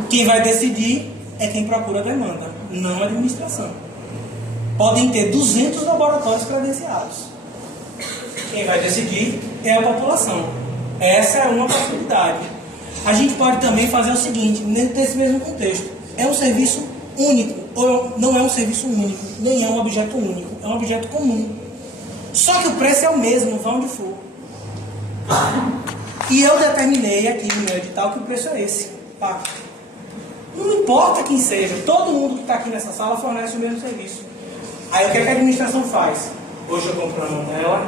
Quem vai decidir é quem procura a demanda, não a administração. Podem ter 200 laboratórios credenciados. Quem vai decidir é a população. Essa é uma possibilidade. A gente pode também fazer o seguinte, dentro desse mesmo contexto. É um serviço único, ou não é um serviço único, nem é um objeto único, é um objeto comum. Só que o preço é o mesmo, vá onde for. E eu determinei aqui no meu edital que o preço é esse. Tá? Não importa quem seja, todo mundo que está aqui nessa sala fornece o mesmo serviço. Aí o que a administração faz? Hoje eu compro na mão dela,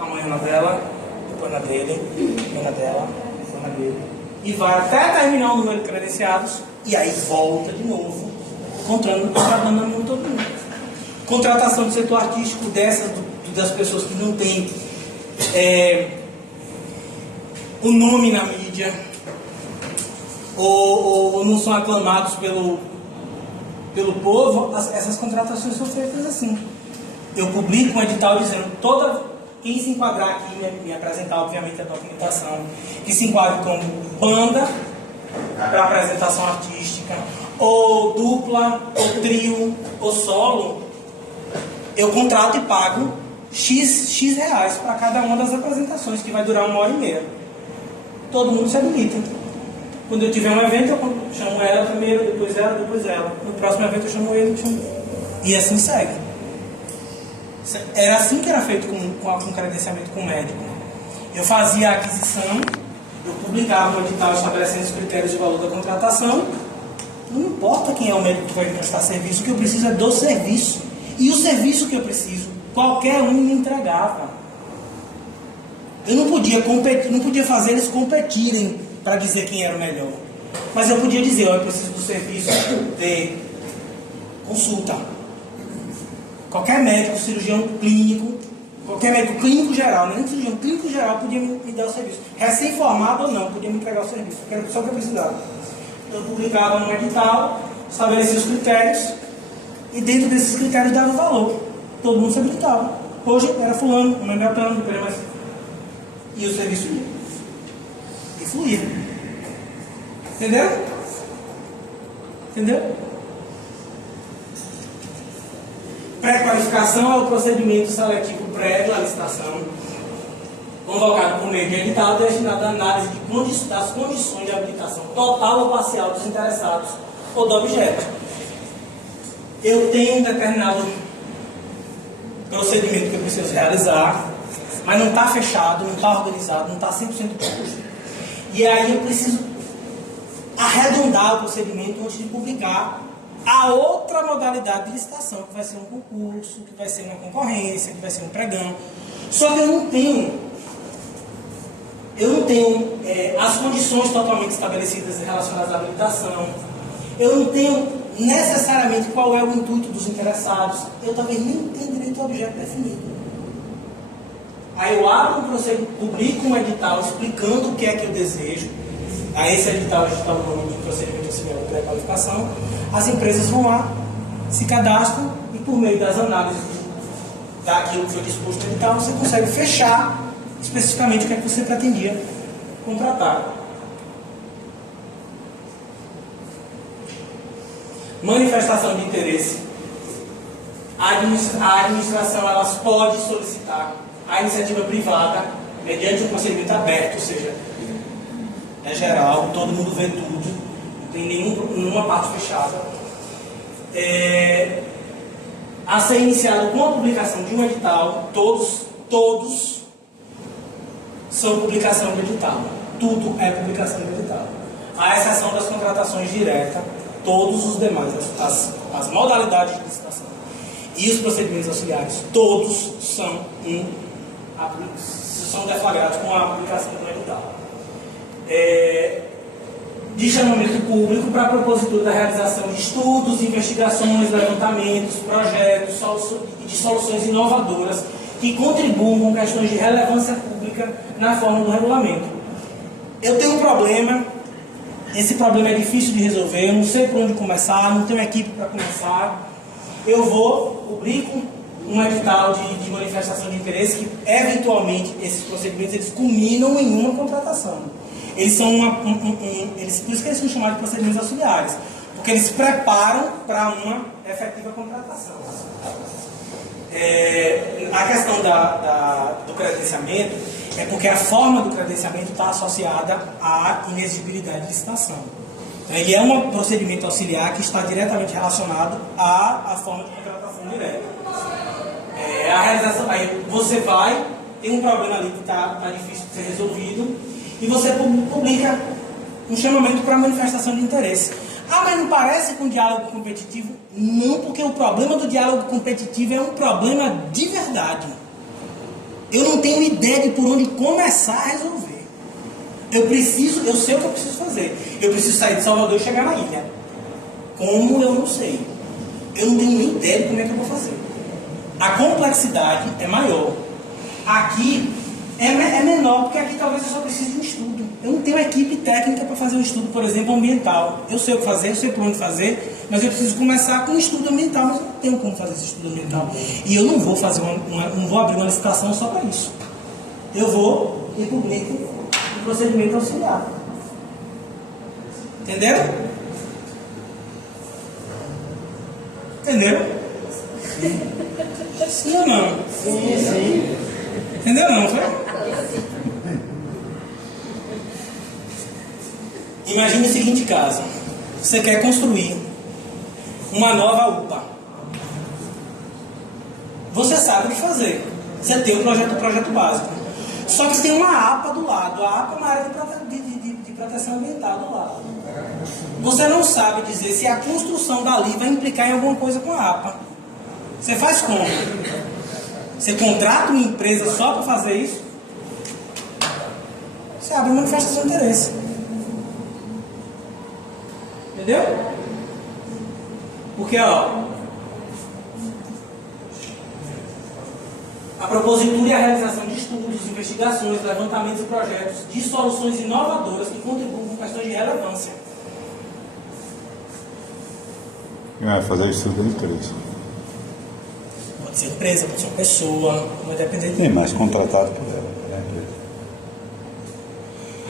amanhã na dela, depois na dele, depois na dela, depois na dele. E vai até terminar o número de credenciados e aí volta de novo, contratando na mão de todo mundo. Contratação do setor artístico das pessoas que não têm o nome na mídia ou não são aclamados pelo povo, essas contratações são feitas assim. Eu publico um edital dizendo quem se enquadrar aqui, me apresentar obviamente a documentação, que se enquadre como banda para apresentação artística, ou dupla, ou trio, ou solo, eu contrato e pago X reais para cada uma das apresentações, que vai durar 1h30. Todo mundo se habilita. Quando eu tiver um evento, eu chamo ela primeiro, depois ela, depois ela. No próximo evento eu chamo ele, e assim segue. Era assim que era feito com credenciamento com o médico. Eu fazia a aquisição, eu publicava um edital estabelecendo os critérios de valor da contratação. Não importa quem é o médico que vai prestar serviço, o que eu preciso é do serviço. E o serviço que eu preciso, qualquer um me entregava. Eu não podia competir, não podia fazer eles competirem para dizer quem era o melhor. Mas eu podia dizer, eu preciso do serviço de consulta. Qualquer médico, cirurgião clínico, qualquer médico clínico geral, nem cirurgião clínico geral podia me dar o serviço. Recém-formado ou não, podia me entregar o serviço. Era só o que eu precisava. Eu publicava no edital, estabelecia os critérios e dentro desses critérios dava o valor. Todo mundo se habilitava. Hoje era fulano, o nome é Beltrano, depois mais. E o serviço ia. E fluía. Entendeu? Entendeu? Pré-qualificação é o procedimento seletivo prévio à licitação, convocado por meio de edital, destinado à análise das condições de habilitação total ou parcial dos interessados ou do objeto. Eu tenho um determinado procedimento que eu preciso realizar, mas não está fechado, não está organizado, não está 100% disposto. E aí eu preciso arredondar o procedimento antes de publicar a outra modalidade de licitação, que vai ser um concurso, que vai ser uma concorrência, que vai ser um pregão. Só que eu não tenho as condições totalmente estabelecidas relacionadas à habilitação. Eu não tenho necessariamente qual é o intuito dos interessados. Eu também nem tenho direito ao objeto definido. Aí eu abro um procedimento, publico um edital explicando o que é que eu desejo. A esse edital a gente está no nome de procedimento auxiliar de pré-qualificação. As empresas vão lá, se cadastram e por meio das análises daquilo que foi disposto no edital, você consegue fechar especificamente o que é que você pretendia contratar. Manifestação de interesse. A administração elas pode solicitar a iniciativa privada mediante um procedimento aberto, ou seja, é geral, todo mundo vê tudo, não tem nenhuma parte fechada. A ser iniciado com a publicação de um edital, todos são publicação de edital. Tudo é publicação de edital. À exceção das contratações diretas, todos os demais, as modalidades de licitação e os procedimentos auxiliares, todos são deflagrados com a publicação do edital. De chamamento público para propositura da realização de estudos, investigações, levantamentos, projetos de soluções inovadoras que contribuam com questões de relevância pública na forma do regulamento. Eu tenho um problema, esse problema é difícil de resolver, eu não sei por onde começar, não tenho equipe para começar. Eu publico um edital de manifestação de interesse que, eventualmente, esses procedimentos eles culminam em uma contratação. Eles são por isso que eles são chamados de procedimentos auxiliares, porque eles preparam para uma efetiva contratação. A questão do credenciamento é porque a forma do credenciamento está associada à inexigibilidade de licitação. Então, ele é um procedimento auxiliar que está diretamente relacionado à forma de contratação direta. A realização, aí você tem um problema ali que está difícil de ser resolvido, e você publica um chamamento para manifestação de interesse. Ah, mas não parece com diálogo competitivo? Não, porque o problema do diálogo competitivo é um problema de verdade. Eu não tenho ideia de por onde começar a resolver. Eu sei o que eu preciso fazer. Eu preciso sair de Salvador e chegar na ilha. Como eu não sei. Eu não tenho nem ideia de como é que eu vou fazer. A complexidade é maior. Aqui é menor, porque aqui talvez eu só precise de um estudo. Eu não tenho equipe técnica para fazer um estudo, por exemplo, ambiental. Eu sei o que fazer, eu sei por onde fazer, mas eu preciso começar com um estudo ambiental, mas eu não tenho como fazer esse estudo ambiental. E eu não vou não vou abrir uma licitação só para isso. Eu vou e publico o procedimento auxiliar. Entenderam? Entenderam? Sim ou não? Sim. Entendeu não, foi? Imagine o seguinte caso. Você quer construir uma nova UPA. Você sabe o que fazer. Você tem o projeto básico. Só que tem uma APA do lado. A APA é uma área de proteção ambiental do lado. Você não sabe dizer se a construção dali vai implicar em alguma coisa com a APA. Você faz como? Você contrata uma empresa só para fazer isso? Você abre uma manifestação de interesse. Entendeu? Porque, ó, a propositura e a realização de estudos, investigações, levantamentos e projetos de soluções inovadoras que contribuam com questões de relevância. Fazer estudo de interesse. Pode ser empresa, pode ser uma pessoa, vai depender de... Sim, mas contratado por ela.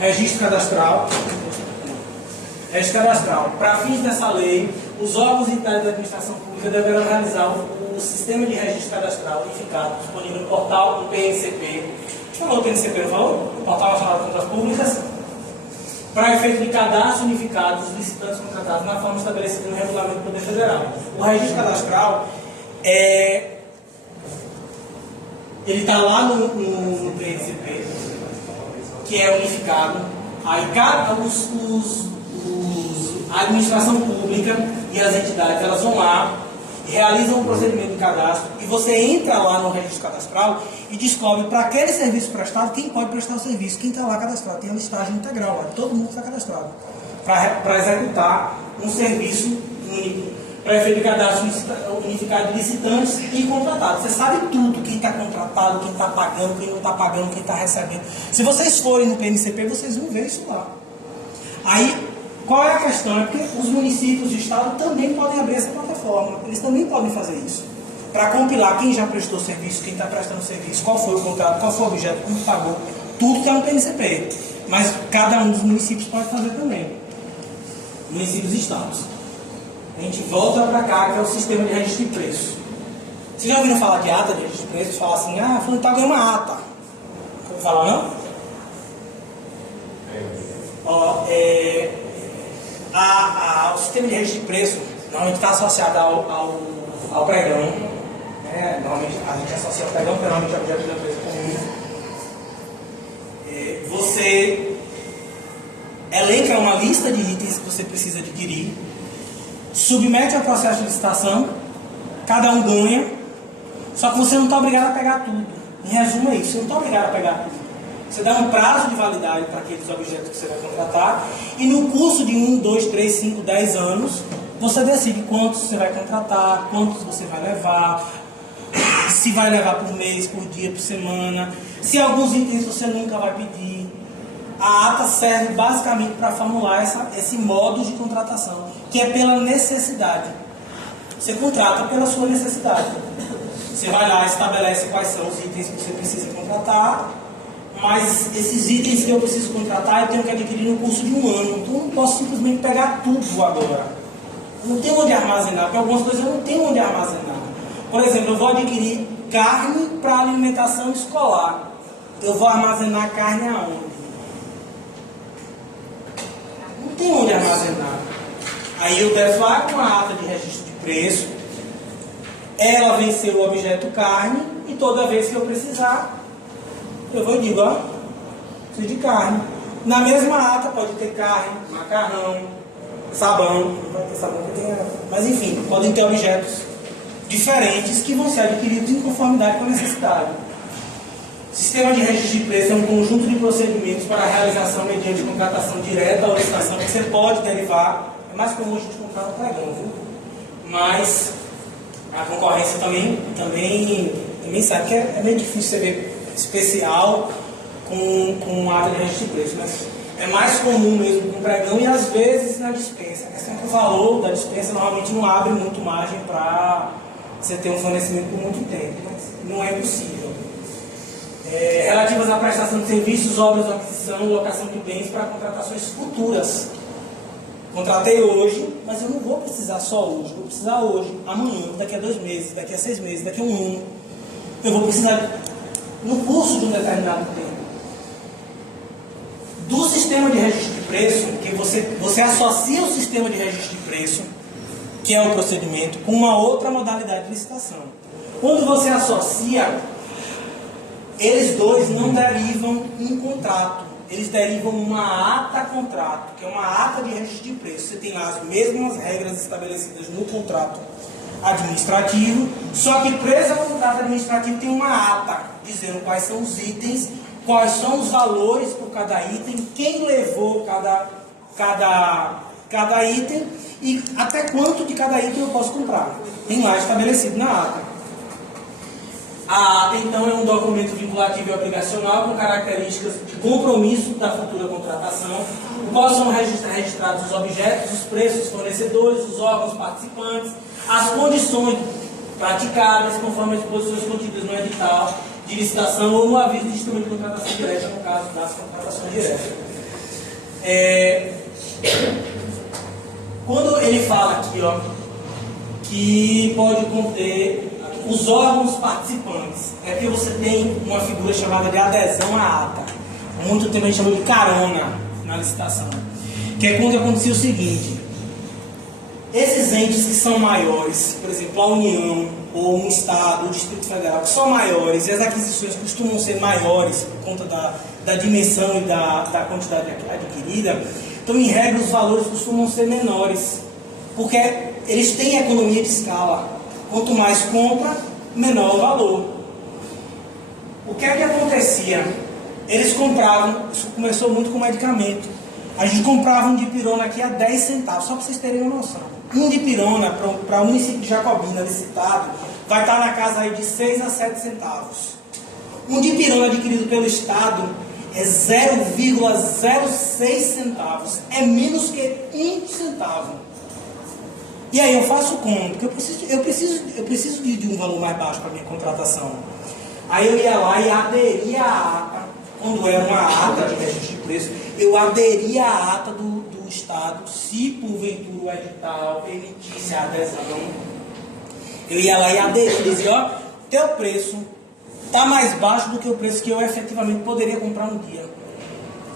Registro cadastral. Registro cadastral. Para fins dessa lei, os órgãos e entidades da administração pública deverão realizar o sistema de registro cadastral unificado disponível no portal do PNCP. Falou o PNCP, não falou? O portal Nacional de Contas Públicas. Para efeito de cadastro unificado dos licitantes contratados na forma estabelecida no Regulamento do Poder Federal. O registro cadastral ele está lá no PNCP, que é unificado. Aí a administração pública e as entidades, elas vão lá, realizam um procedimento de cadastro e você entra lá no registro cadastral e descobre para aquele serviço prestado quem pode prestar o serviço, quem está lá cadastrado. Tem uma listagem integral lá, todo mundo está cadastrado para executar um serviço único, para efeito de cadastro unificado de licitantes e contratados. Você sabe tudo, quem está contratado, quem está pagando, quem não está pagando, quem está recebendo. Se vocês forem no PNCP, vocês vão ver isso lá. Aí, qual é a questão? É porque os municípios e o Estado também podem abrir essa plataforma. Eles também podem fazer isso. Para compilar quem já prestou serviço, quem está prestando serviço, qual foi o contrato, qual foi o objeto, quanto pagou, tudo está no PNCP. Mas cada um dos municípios pode fazer também. Municípios e Estados. A gente volta para cá, que é o sistema de registro de preço. Vocês já ouviram falar de ata de registro de preço? Falar assim, fulano está ganhando uma ata. Não vou falar, não? O sistema de registro de preço normalmente está associado ao pregão. Normalmente a gente associa ao pregão, porque normalmente é objeto da empresa comum. Você elenca uma lista de itens que você precisa adquirir, submete ao processo de licitação, cada um ganha, só que você não está obrigado a pegar tudo. Em resumo é isso, você não está obrigado a pegar tudo. Você dá um prazo de validade para aqueles objetos que você vai contratar e no curso de 1, 2, 3, 5, 10 anos, você decide quantos você vai contratar, quantos você vai levar, se vai levar por mês, por dia, por semana, se alguns itens você nunca vai pedir. A ata serve basicamente para formular esse modo de contratação, que é pela necessidade. Você contrata pela sua necessidade. Você vai lá e estabelece quais são os itens que você precisa contratar, mas esses itens que eu preciso contratar eu tenho que adquirir no curso de 1 ano. Então eu não posso simplesmente pegar tudo agora. Eu não tenho onde armazenar, porque algumas coisas eu não tenho onde armazenar. Por exemplo, eu vou adquirir carne para alimentação escolar. Eu vou armazenar carne aonde? Não tem onde armazenar. Aí eu deflago uma ata de registro de preço, ela venceu o objeto carne, e toda vez que eu precisar, eu vou e digo, preciso de carne. Na mesma ata pode ter carne, macarrão, sabão, não vai ter sabão que tem, mas enfim, podem ter objetos diferentes que vão ser adquiridos em conformidade com a necessidade. O sistema de registro de preço é um conjunto de procedimentos para a realização mediante contratação direta ou licitação que você pode derivar. É mais comum a gente comprar no pregão, viu? Mas a concorrência também sabe que é meio difícil você ver especial com ata de registro de preço, mas é mais comum mesmo com pregão e às vezes na dispensa. A questão é que o valor da dispensa normalmente não abre muito margem para você ter um fornecimento por muito tempo, mas não é possível. Relativas à prestação de serviços, obras de aquisição, locação de bens para contratações futuras. Contratei hoje, mas eu não vou precisar só hoje, vou precisar hoje, amanhã, daqui a 2 meses, daqui a 6 meses, daqui a 1 ano. Eu vou precisar no curso de um determinado tempo. Do sistema de registro de preço, que você associa o sistema de registro de preço, que é o procedimento, com uma outra modalidade de licitação. Quando você associa, eles dois não derivam um contrato, eles derivam uma ata-contrato, que é uma ata de registro de preço. Você tem lá as mesmas regras estabelecidas no contrato administrativo, só que preso ao contrato administrativo tem uma ata, dizendo quais são os itens, quais são os valores por cada item, quem levou cada item e até quanto de cada item eu posso comprar. Tem lá estabelecido na ata. A ata, então, é um documento vinculativo e obrigacional com características de compromisso da futura contratação, no qual são registrados os objetos, os preços, os fornecedores, os órgãos participantes, as condições praticadas conforme as disposições contidas no edital de licitação ou no aviso de instrumento de contratação direta, no caso das contratações diretas. Quando ele fala aqui, ó, que pode conter os órgãos participantes, é que você tem uma figura chamada de adesão à ata. Há muito tempo a gente chamou de carona na licitação, que é quando acontecia o seguinte: esses entes que são maiores, por exemplo, a União, ou um Estado, o Distrito Federal, que são maiores, e as aquisições costumam ser maiores por conta da dimensão e da quantidade adquirida, então, em regra, os valores costumam ser menores, porque eles têm economia de escala. Quanto mais compra, menor o valor. O que é que acontecia? Eles compravam, isso começou muito com medicamento. A gente comprava um dipirona aqui a 10 centavos, só para vocês terem uma noção. Um dipirona para o município de Jacobina licitado vai estar na casa aí de 6 a 7 centavos. Um dipirona adquirido pelo Estado é 0,06 centavos. É menos que 1 centavo. E aí eu faço como? Porque eu preciso de um valor mais baixo para minha contratação. Aí eu ia lá e aderia à ata, quando era uma ata de registro de preço, eu aderia à ata do Estado, se porventura o edital permitisse a adesão, eu ia lá e aderia, dizia, ó, teu preço está mais baixo do que o preço que eu efetivamente poderia comprar no dia.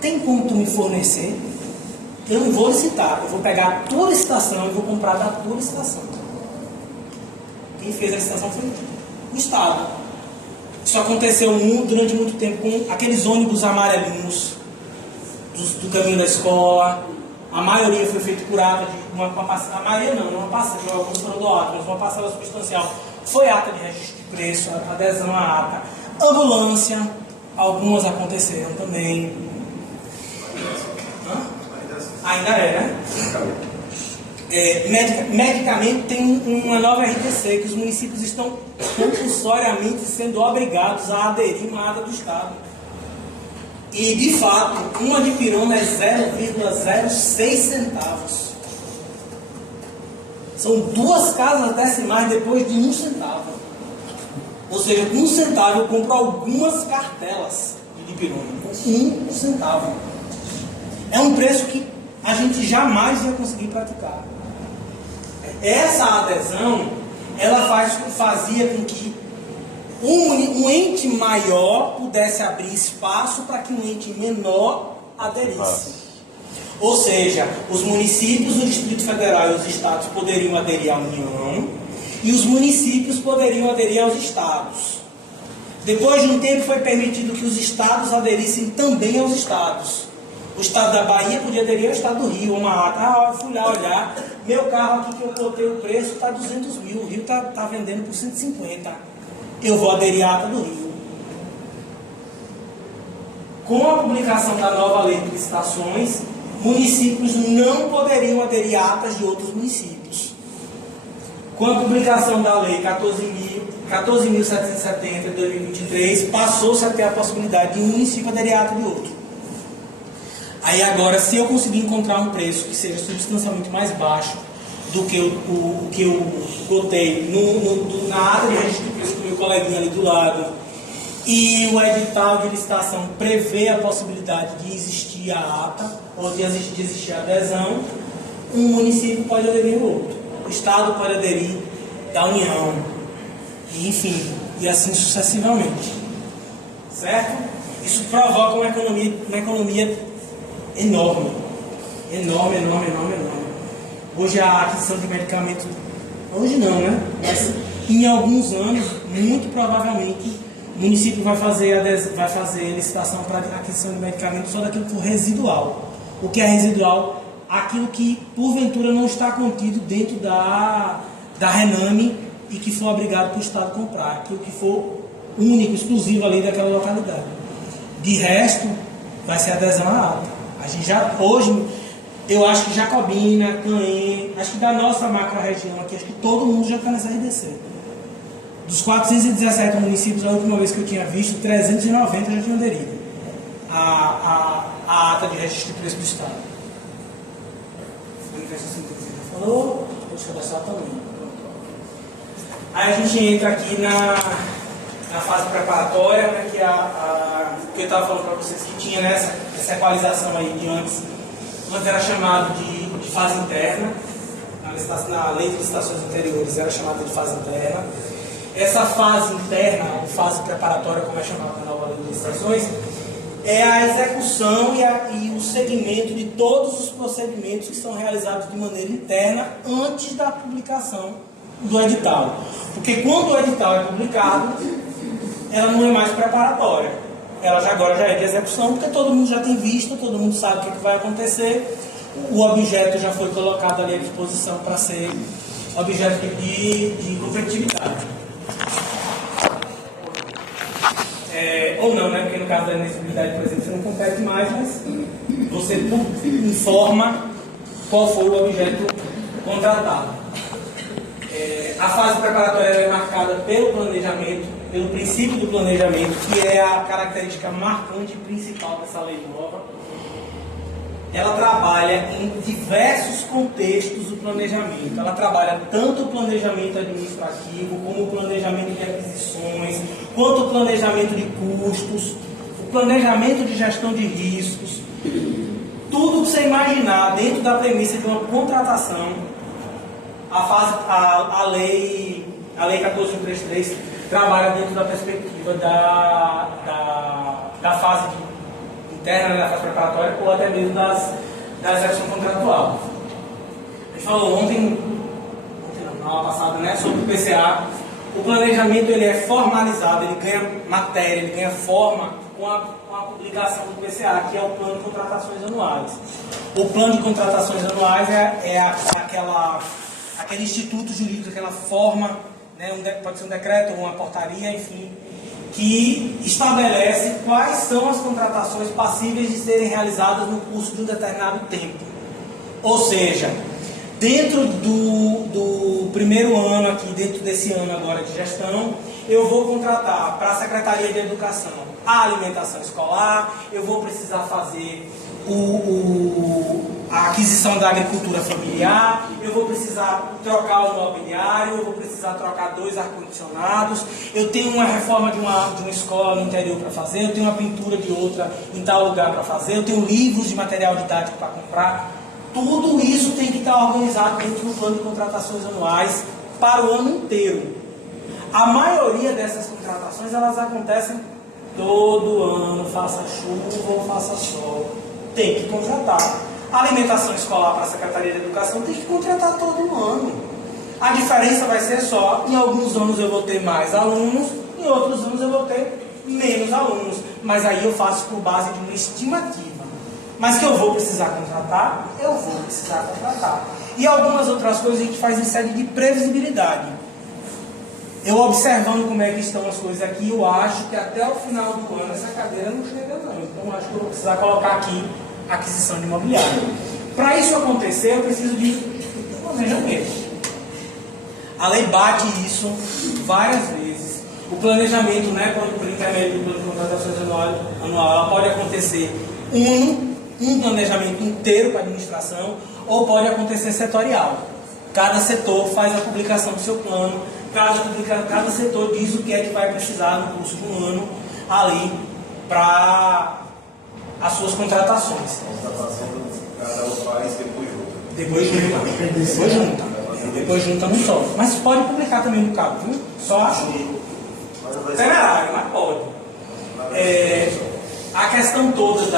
Tem como tu me fornecer? Eu não vou licitar, eu vou pegar a tua licitação e vou comprar da tua licitação. Quem fez a licitação foi o Estado. Isso aconteceu durante muito tempo com aqueles ônibus amarelinhos do caminho da escola. A maioria foi feita por ata de uma parcela. A maioria não, uma parcela, alguns foram doados, mas uma parcela substancial foi ata de registro de preço, adesão à ata. Ambulância, algumas aconteceram também. Ainda é, né? Medicamento tem uma nova RTC, que os municípios estão compulsoriamente sendo obrigados a aderir uma ata do Estado. E, de fato, uma dipirona é 0,06 centavos. São 2 casas decimais depois de 1 centavo. Ou seja, 1 centavo eu compro algumas cartelas de dipirona. 1 centavo. É um preço que a gente jamais ia conseguir praticar. Essa adesão, ela fazia com que um ente maior pudesse abrir espaço para que um ente menor aderisse. Ou seja, os municípios do Distrito Federal e os estados poderiam aderir à União e os municípios poderiam aderir aos estados. Depois de um tempo foi permitido que os estados aderissem também aos estados. O estado da Bahia podia aderir ao estado do Rio, uma ata. Eu fui lá olhar, meu carro aqui que eu botei o preço está 200 mil, o Rio está vendendo por 150. Eu vou aderir à ata do Rio. Com a publicação da nova lei de licitações, municípios não poderiam aderir a atas de outros municípios. Com a publicação da lei 14.770 de 2023, passou-se a ter a possibilidade de um município aderir a ata de outro. Aí agora, se eu conseguir encontrar um preço que seja substancialmente mais baixo do que o que eu botei na ata de registro de preço do meu coleguinha ali do lado, e o edital de licitação prevê a possibilidade de existir a ata, ou de existir a adesão, um município pode aderir ao outro. O Estado pode aderir da União, e, enfim, e assim sucessivamente. Certo? Isso provoca uma economia enorme. Enorme. Hoje a aquisição de medicamentos, hoje não, né? Mas em alguns anos, muito provavelmente, o município vai fazer licitação para aquisição de medicamentos só daquilo que for residual. O que é residual? Aquilo que, porventura, não está contido dentro da Rename e que for obrigado para o Estado comprar. Aquilo que for único, exclusivo ali daquela localidade. De resto, vai ser adesão à ata. A gente já, hoje, eu acho que Jacobina, Caém, acho que da nossa macro-região aqui, acho que todo mundo já está nessa RDC. Dos 417 municípios, a última vez que eu tinha visto, 390 já tinham aderido a ata de registro de preço do Estado. Falou, vou cadastrar também. Aí a gente entra aqui na fase preparatória, né, que que eu estava falando para vocês que tinha essa equalização aí de antes era chamado de fase interna, na lei de licitações anteriores era chamada de fase interna. Essa fase interna, ou fase preparatória, como é chamada na nova lei de licitações, é a execução e o segmento de todos os procedimentos que são realizados de maneira interna antes da publicação do edital. Porque quando o edital é publicado, ela não é mais preparatória. Ela agora já é de execução, porque todo mundo já tem visto, todo mundo sabe o que vai acontecer. O objeto já foi colocado ali à disposição para ser objeto de competitividade. Ou não, né? Porque no caso da inelegibilidade, por exemplo, você não compete mais, mas você informa qual foi o objeto contratado. A fase preparatória é marcada pelo planejamento, pelo princípio do planejamento, que é a característica marcante principal dessa lei nova. Ela trabalha em diversos contextos o planejamento. Ela trabalha tanto o planejamento administrativo, como o planejamento de aquisições, quanto o planejamento de custos, o planejamento de gestão de riscos. Tudo que você imaginar dentro da premissa de uma contratação, a lei 14.133 trabalha dentro da perspectiva da fase interna, da fase preparatória, ou até mesmo da execução contratual. A gente falou ontem na aula passada, né, sobre o PCA. O planejamento ele é formalizado, ele ganha matéria, ele ganha forma com a publicação do PCA, que é o plano de contratações anuais. O plano de contratações anuais é aquele instituto jurídico, aquela forma, né, pode ser um decreto ou uma portaria, enfim, que estabelece quais são as contratações passíveis de serem realizadas no curso de um determinado tempo. Ou seja, dentro do primeiro ano aqui, dentro desse ano agora de gestão, eu vou contratar para a Secretaria de Educação a alimentação escolar, eu vou precisar fazer a aquisição da agricultura familiar, eu vou precisar trocar o mobiliário, eu vou precisar trocar 2 ar-condicionados, eu tenho uma reforma de uma escola no interior para fazer, eu tenho uma pintura de outra em tal lugar para fazer, eu tenho livros de material didático para comprar. Tudo isso tem que estar organizado dentro do plano de contratações anuais para o ano inteiro. A maioria dessas contratações, elas acontecem todo ano, faça chuva ou faça sol. Tem que contratar. A alimentação escolar para a Secretaria de Educação tem que contratar todo ano. A diferença vai ser só, em alguns anos eu vou ter mais alunos, em outros anos eu vou ter menos alunos. Mas aí eu faço por base de uma estimativa. Mas que eu vou precisar contratar, eu vou precisar contratar. E algumas outras coisas a gente faz em sede de previsibilidade. Eu observando como é que estão as coisas aqui, eu acho que até o final do ano essa cadeira não chega não. Então eu acho que eu vou precisar colocar aqui aquisição de imobiliário. Para isso acontecer, eu preciso de planejamento. A lei bate isso várias vezes. O planejamento, né, por intermédio do plano de contratações anual, ela pode acontecer um planejamento inteiro para a administração, ou pode acontecer setorial. Cada setor faz a publicação do seu plano, cada setor diz o que é que vai precisar no curso de um ano ali para as suas contratações. Contratação cada um faz depois junta. Depois junta no só. Mas pode publicar também no cabo, viu? Só acho temerário, mas pode. A questão toda do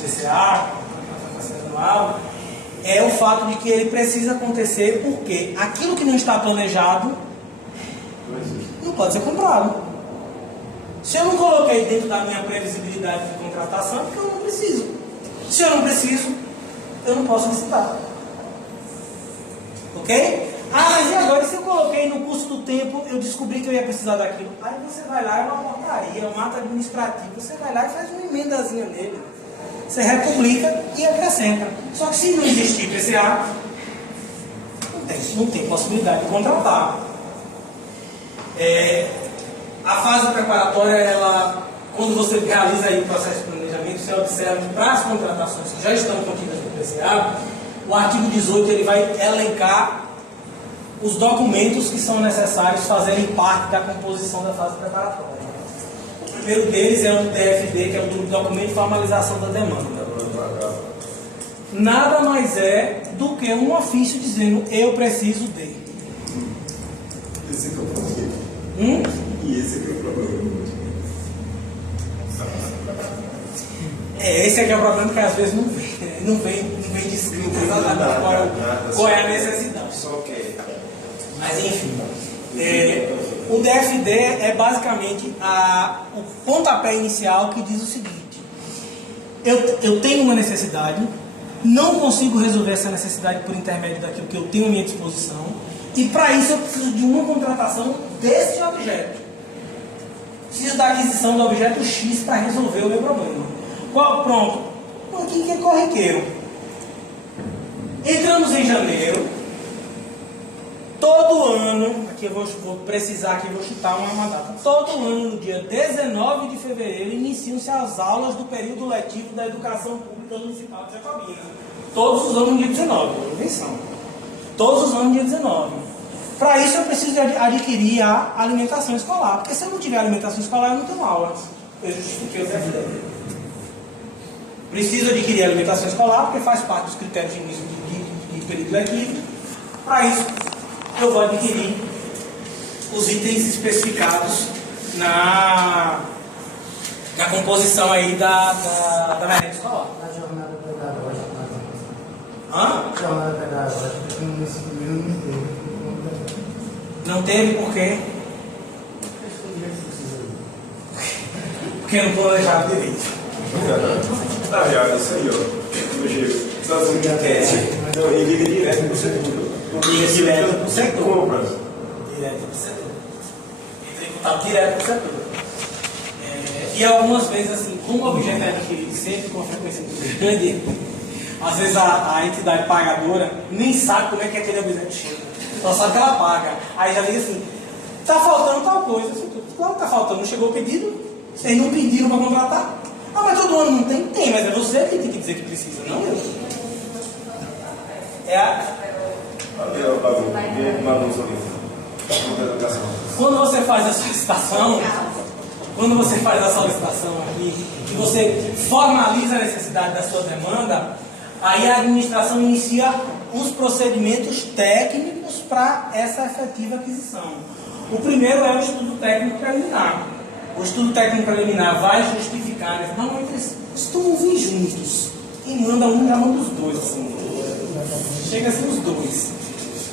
PCA, conceitual é o fato de que ele precisa acontecer porque aquilo que não está planejado não pode ser comprado. Se eu não coloquei dentro da minha previsibilidade de contratação, é porque eu não preciso. Se eu não preciso, eu não posso licitar. Ok? Ah, mas e agora? Se eu coloquei no curso do tempo, eu descobri que eu ia precisar daquilo. Aí você vai lá, é uma portaria, é um ato administrativo. Você vai lá e faz uma emendazinha nele. Você republica e acrescenta. Só que se não existir PCA, não tem possibilidade de contratar. A fase preparatória, ela, quando você realiza aí o processo de planejamento, você observa que para as contratações que já estão contidas no PCA, o artigo 18 ele vai elencar os documentos que são necessários fazerem parte da composição da fase preparatória. O primeiro deles é o DFD, que é o documento de formalização da demanda. Nada mais é do que um ofício dizendo eu preciso de. Esse é o problema. E esse é o problema. Esse aqui é o problema, que às vezes não vem descrito exatamente qual é a necessidade. Só que... Mas enfim, o DFD é basicamente o pontapé inicial que diz o seguinte: eu tenho uma necessidade, não consigo resolver essa necessidade por intermédio daquilo que eu tenho à minha disposição, e para isso eu preciso de uma contratação desse objeto. Preciso da aquisição do objeto X para resolver o meu problema. Pronto, aqui que é corriqueiro. Entramos em janeiro. Todo ano, aqui eu vou precisar, aqui eu vou chutar uma data. Todo ano, no dia 19 de fevereiro, iniciam-se as aulas do período letivo da Educação Pública Municipal de Jacobina. Todos os anos no dia 19, atenção. Todos os anos no dia 19. Para isso eu preciso adquirir a alimentação escolar, porque se eu não tiver alimentação escolar, eu não tenho aula. Eu justifiquei o DFD. Preciso adquirir a alimentação escolar, porque faz parte dos critérios de início de período letivo. Para isso, eu vou adquirir os itens especificados na composição aí da merenda escolar. Na jornada pedagógica. Jornada pedagógica, nesse primeiro não teve. Não teve por quê? Porque não planejaram direito. Na real, isso aí, ó. Hoje, sozinho que tese, ele liga direto pro setor. Liga direto pro setor. Compras. Direto pro setor. Entra em contato direto pro setor. E algumas vezes, assim, como o objeto é adquirido sempre com uma frequência muito grande, às vezes a entidade pagadora nem sabe como é que aquele objeto chega. Só sabe que ela paga. Aí já diz assim, está faltando tal coisa. Claro que está faltando, não chegou o pedido, vocês não pediram para contratar. Ah, mas todo ano não tem? Tem, mas é você que tem que dizer que precisa, não eu. Quando você faz a solicitação, aqui, e você formaliza a necessidade da sua demanda, aí a administração inicia os procedimentos técnicos para essa efetiva aquisição. O primeiro é o estudo técnico preliminar. O estudo técnico preliminar vai justificar, né? Normalmente eles costumam vir juntos. Quem manda um já manda os dois, assim. Chega a ser os dois.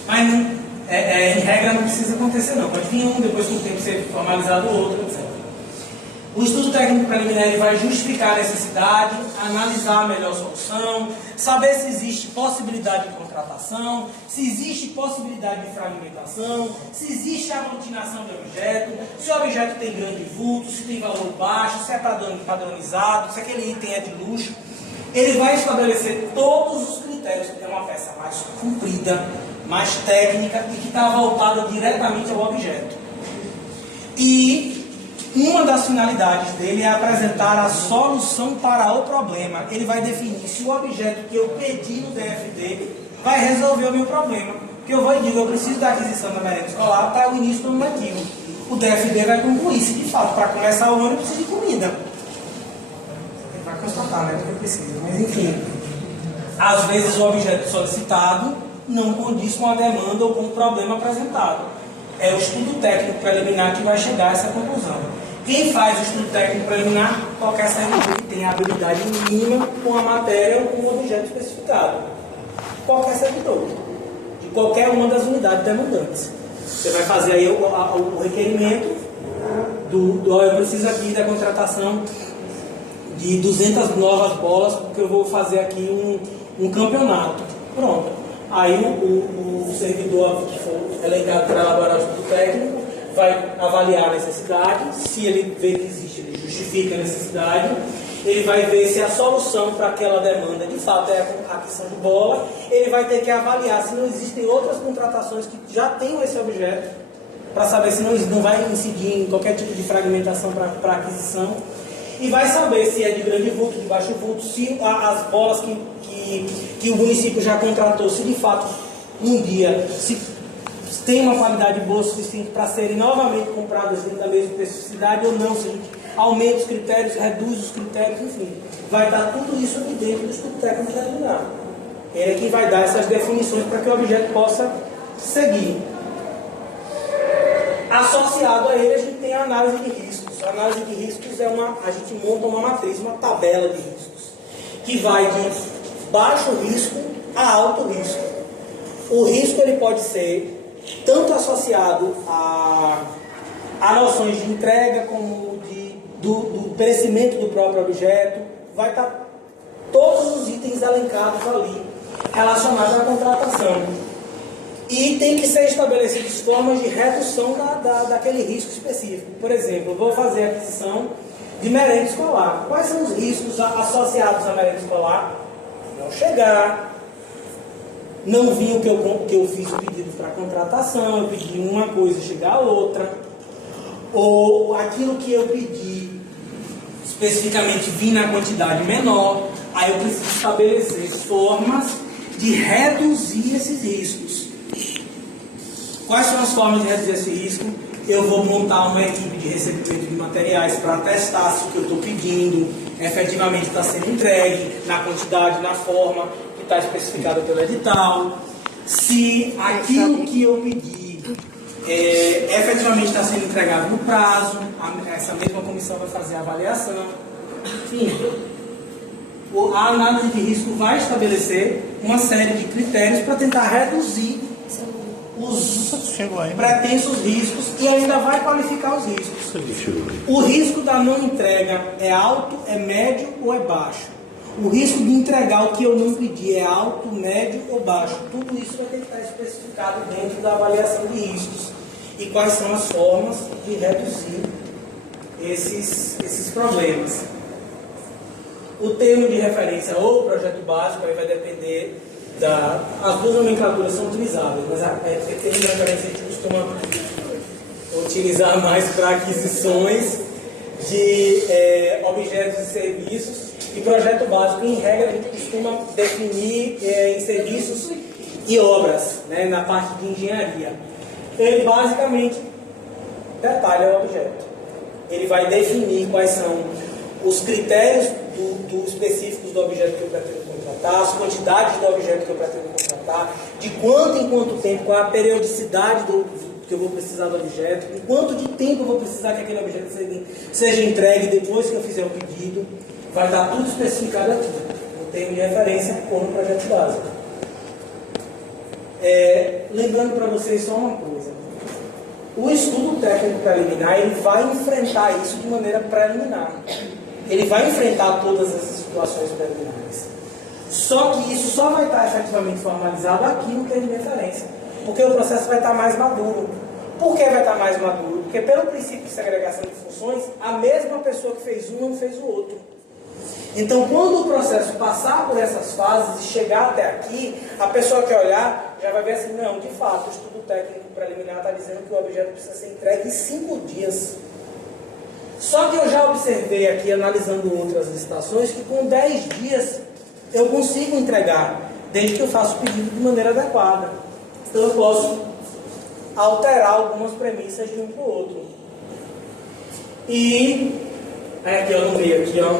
Mas em regra não precisa acontecer não. Pode vir um, depois com o tempo ser formalizado o outro, etc. O estudo técnico preliminar ele vai justificar a necessidade, analisar a melhor solução, saber se existe possibilidade de contratação, se existe possibilidade de fragmentação, se existe aglutinação de objeto, se o objeto tem grande vulto, se tem valor baixo, se é padronizado, se aquele item é de luxo. Ele vai estabelecer todos os critérios, é uma peça mais comprida, mais técnica e que está voltada diretamente ao objeto. E uma das finalidades dele é apresentar a solução para o problema. Ele vai definir se o objeto que eu pedi no DFD vai resolver o meu problema. Porque eu vou e digo, eu preciso da aquisição da merenda escolar para o início do ano letivo. O DFD vai concluir se de fato para começar o ano eu preciso de comida. Ele vai constatar, né, que eu preciso. Mas enfim, às vezes o objeto solicitado não condiz com a demanda ou com o problema apresentado. É o estudo técnico preliminar que vai chegar a essa conclusão. Quem faz o estudo técnico preliminar? Qualquer CNPq tem a habilidade mínima com a matéria ou com o objeto especificado. Qualquer servidor, de qualquer uma das unidades demandantes. Você vai fazer aí o requerimento eu preciso aqui da contratação de 200 novas bolas, porque eu vou fazer aqui um campeonato. Pronto. Aí o servidor que for elencado para elaborar o estudo técnico vai avaliar a necessidade. Se ele vê que existe, ele justifica a necessidade. Ele vai ver se a solução para aquela demanda de fato é a aquisição de bola. Ele vai ter que avaliar se não existem outras contratações que já tenham esse objeto, para saber se não vai incidir em qualquer tipo de fragmentação para aquisição. E vai saber se é de grande vulto, de baixo vulto, se as bolas que o município já contratou, se de fato um dia se tem uma qualidade boa o suficiente para serem novamente compradas dentro da mesma especificidade ou não, se a gente aumenta os critérios, reduz os critérios, enfim. Vai estar tudo isso aqui dentro do estudo técnico preliminar. Ele é que vai dar essas definições para que o objeto possa seguir. Associado a ele, a gente tem a análise de riscos. A análise de riscos a gente monta uma matriz, uma tabela de riscos, que vai de baixo risco a alto risco. O risco ele pode ser tanto associado a noções de entrega como do perecimento do próprio objeto. Vai estar todos os itens elencados ali relacionados à contratação. E tem que ser estabelecidas formas de redução daquele risco específico. Por exemplo, eu vou fazer a aquisição de merenda escolar. Quais são os riscos associados à merenda escolar? Não chegar, não vir o que eu fiz o pedido para contratação, eu pedi uma coisa, chegar a outra, ou aquilo que eu pedi especificamente vir na quantidade menor. Aí eu preciso estabelecer formas de reduzir esses riscos. Quais são as formas de reduzir esse risco? Eu vou montar uma equipe de recebimento de materiais para testar se o que eu estou pedindo efetivamente está sendo entregue, na quantidade, na forma que está especificada pelo edital. Se aquilo que eu pedi efetivamente está sendo entregado no prazo, essa mesma comissão vai fazer a avaliação. Enfim, a análise de risco vai estabelecer uma série de critérios para tentar reduzir os pretensos riscos e ainda vai qualificar os riscos. O risco da não entrega é alto, é médio ou é baixo? O risco de entregar o que eu não pedi é alto, médio ou baixo? Tudo isso vai ter que estar especificado dentro da avaliação de riscos. E quais são as formas de reduzir esses problemas? O termo de referência ou projeto básico aí vai depender as duas nomenclaturas são utilizáveis, mas a termo de referência a gente costuma utilizar mais para aquisições de objetos e serviços, e projeto básico, em regra, a gente costuma definir em serviços e obras, né, na parte de engenharia. Ele basicamente detalha o objeto. Ele vai definir quais são os critérios específicos do objeto que eu pretendo contratar, as quantidades do objeto que eu pretendo contratar, de quanto em quanto tempo, qual a periodicidade que eu vou precisar do objeto, em quanto de tempo eu vou precisar que aquele objeto seja entregue depois que eu fizer o pedido. Vai estar tudo especificado aqui, no termo de referência ou no projeto básico. Lembrando para vocês só uma coisa. O estudo técnico preliminar, ele vai enfrentar isso de maneira preliminar. Ele vai enfrentar todas essas situações preliminares. Só que isso só vai estar efetivamente formalizado aqui no termo de referência. Porque o processo vai estar mais maduro. Por que vai estar mais maduro? Porque pelo princípio de segregação de funções, a mesma pessoa que fez um não fez o outro. Então, quando o processo passar por essas fases e chegar até aqui, a pessoa que olhar já vai ver assim, não, de fato, o estudo técnico preliminar está dizendo que o objeto precisa ser entregue em 5 dias. Só que eu já observei aqui, analisando outras licitações, que com 10 dias eu consigo entregar, desde que eu faça o pedido de maneira adequada. Então eu posso alterar algumas premissas de um para o outro. E aqui ó, no meio, aqui ó,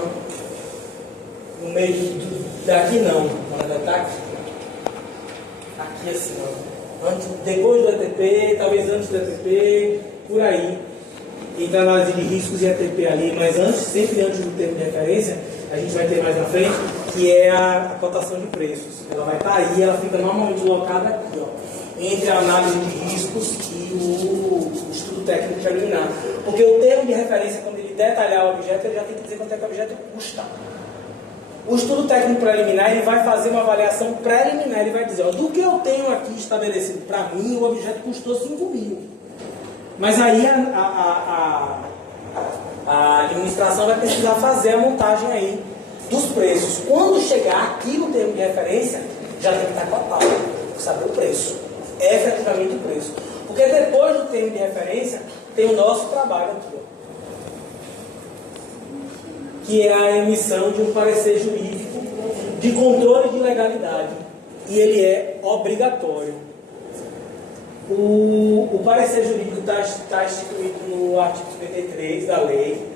no meio daqui não, ela está aqui. Aqui assim, ó. Depois do ETP, talvez antes do ETP, por aí. Então, análise de riscos e ETP ali, mas antes, sempre antes do termo de referência, a gente vai ter mais na frente, que é a cotação de preços. Ela vai estar aí, ela fica normalmente colocada aqui, ó, entre a análise de riscos e o estudo técnico preliminar. Porque o termo de referência, quando ele detalhar o objeto, ele já tem que dizer quanto é que o objeto custa. O estudo técnico preliminar, ele vai fazer uma avaliação preliminar, ele vai dizer, ó, do que eu tenho aqui estabelecido para mim, o objeto custou 5.000. Mas aí a administração vai precisar fazer a montagem aí dos preços. Quando chegar aqui no termo de referência, já tem que estar cotado, para saber o preço, efetivamente o preço. Porque depois do termo de referência, tem o nosso trabalho aqui, ó, que é a emissão de um parecer jurídico de controle de legalidade. E ele é obrigatório. O parecer jurídico está instituído no artigo 53 da lei,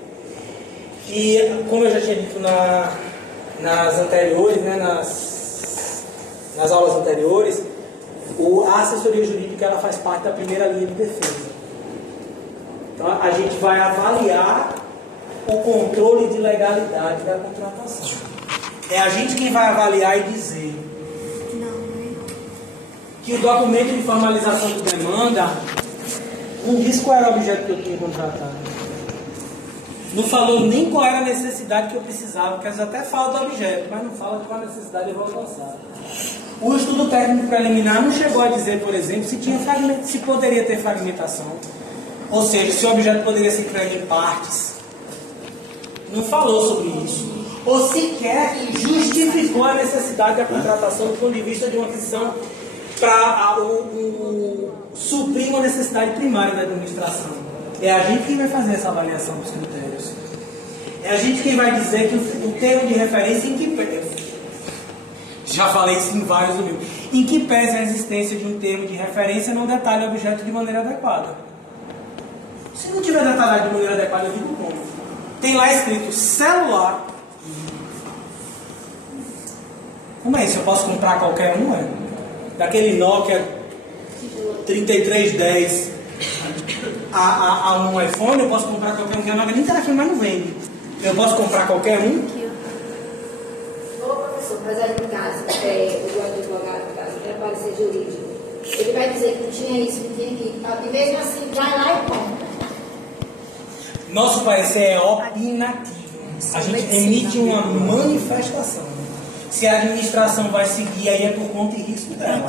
que, como eu já tinha dito nas anteriores, né, nas aulas anteriores, a assessoria jurídica ela faz parte da primeira linha de defesa. Então, a gente vai avaliar o controle de legalidade da contratação. É a gente quem vai avaliar e dizer que o documento de formalização de demanda não diz qual era o objeto que eu tinha contratado. Não falou nem qual era a necessidade que eu precisava, porque às vezes até fala do objeto, mas não fala qual a necessidade eu vou alcançar. O estudo técnico preliminar não chegou a dizer, por exemplo, se poderia ter fragmentação, ou seja, se o objeto poderia ser entregue em partes. Não falou sobre isso. Ou sequer justificou a necessidade da contratação do ponto de vista de uma aquisição para suprir uma necessidade primária da administração. É a gente quem vai fazer essa avaliação dos critérios. É a gente quem vai dizer que o termo de referência em que pese. Já falei isso em vários domínios. Em que pese a existência de um termo de referência não detalha o objeto de maneira adequada. Se não tiver detalhado de maneira adequada, eu digo como. Tem lá escrito celular. Como é isso? Eu posso comprar qualquer um? É? Daquele Nokia 3310 a um iPhone, eu posso comprar qualquer um, que a Nokia nem telefone mais não vende. Eu posso comprar qualquer um? Ô professor, mas aí no caso, o advogado, no caso, quer parecer jurídico, ele vai dizer que não tinha isso, não tinha aquilo, e mesmo assim vai lá e compra. Nosso parecer é opinativo. A gente emite uma manifestação. Se a administração vai seguir, aí é por conta e risco dela.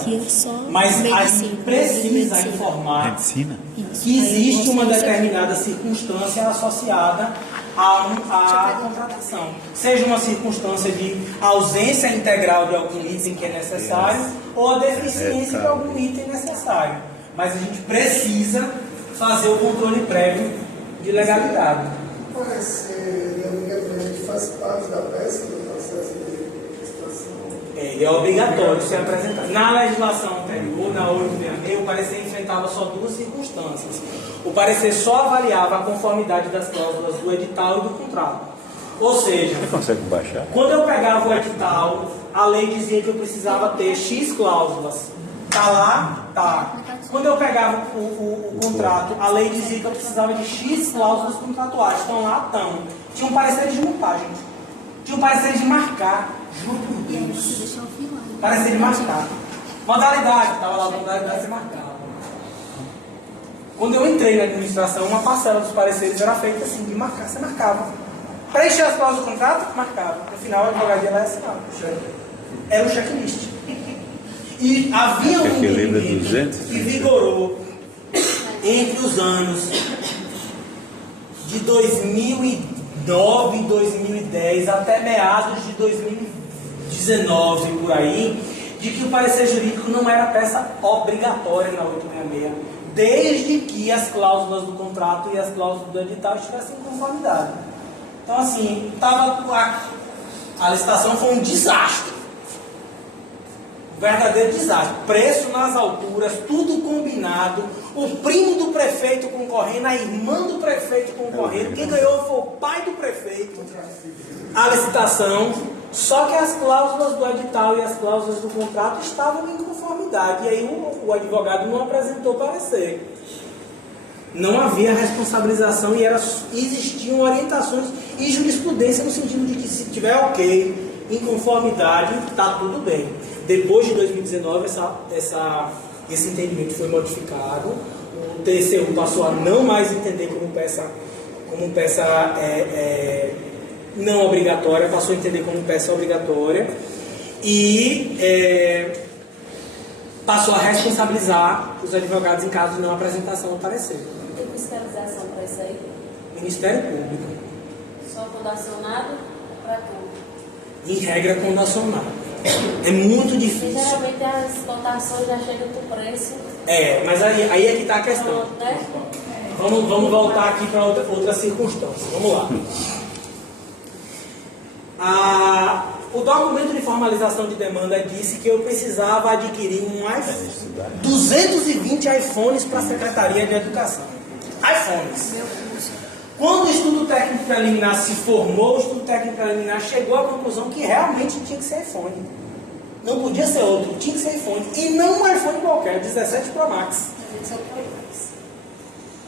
Mas a gente precisa informar que existe uma determinada circunstância associada à contratação. Seja uma circunstância de ausência integral de algum item que é necessário ou a deficiência de algum item necessário. Mas a gente precisa fazer o controle prévio de legalidade. Parecer obrigatoriamente faz parte da pesca do processo de licitação. Ele é obrigatório ser apresentado. Na legislação anterior, na 866, o parecer enfrentava só duas circunstâncias. O parecer só avaliava a conformidade das cláusulas do edital e do contrato. Ou seja, Você consegue baixar? quando eu pegava o edital, a lei dizia que eu precisava ter X cláusulas. Tá lá? Tá. Quando eu pegava o contrato, a lei dizia que eu precisava de X cláusulas contratuais. Estão lá? Estão. Tinha um parecer de montagem. Tinha um parecer de marcar. Juro por Deus. Parecer de marcar. Modalidade. Estava lá a modalidade de marcar. Quando eu entrei na administração, uma parcela dos pareceres era feita assim, de marcar. Você marcava. Preencher as cláusulas do contrato, marcava. No final, a advogadia lá assinava. Era o checklist. E havia um entendimento que vigorou entre os anos de 2009 e 2010 até meados de 2019, por aí, de que o parecer jurídico não era peça obrigatória na 866, desde que as cláusulas do contrato e as cláusulas do edital estivessem em conformidade. Então, assim, a licitação foi um desastre. Verdadeiro desastre. Preço nas alturas, tudo combinado. O primo do prefeito concorrendo, a irmã do prefeito concorrendo. Quem ganhou foi o pai do prefeito. A licitação. Só que as cláusulas do edital e as cláusulas do contrato estavam em conformidade. E aí o advogado não apresentou parecer. Não havia responsabilização e existiam orientações e jurisprudência no sentido de que se tiver ok, em conformidade, está tudo bem. Depois de 2019, esse entendimento foi modificado. O TCU passou a não mais entender como peça não obrigatória, passou a entender como peça obrigatória e passou a responsabilizar os advogados em caso de não apresentação do parecer. Tem fiscalização para isso aí? Ministério Público. Só quando acionado para tudo? Em regra, quando acionado. É muito E difícil. geralmente as cotações já chegam com preço. Mas aí é que está a questão. Né? Vamos voltar aqui para outra circunstância. Vamos lá. O documento de formalização de demanda disse que eu precisava adquirir 220 iPhones para a Secretaria de Educação. iPhones. Quando o estudo técnico preliminar se formou, o estudo técnico preliminar chegou à conclusão que realmente tinha que ser iPhone. Não podia ser outro, tinha que ser iPhone. E não um iPhone qualquer, 17 Pro Max.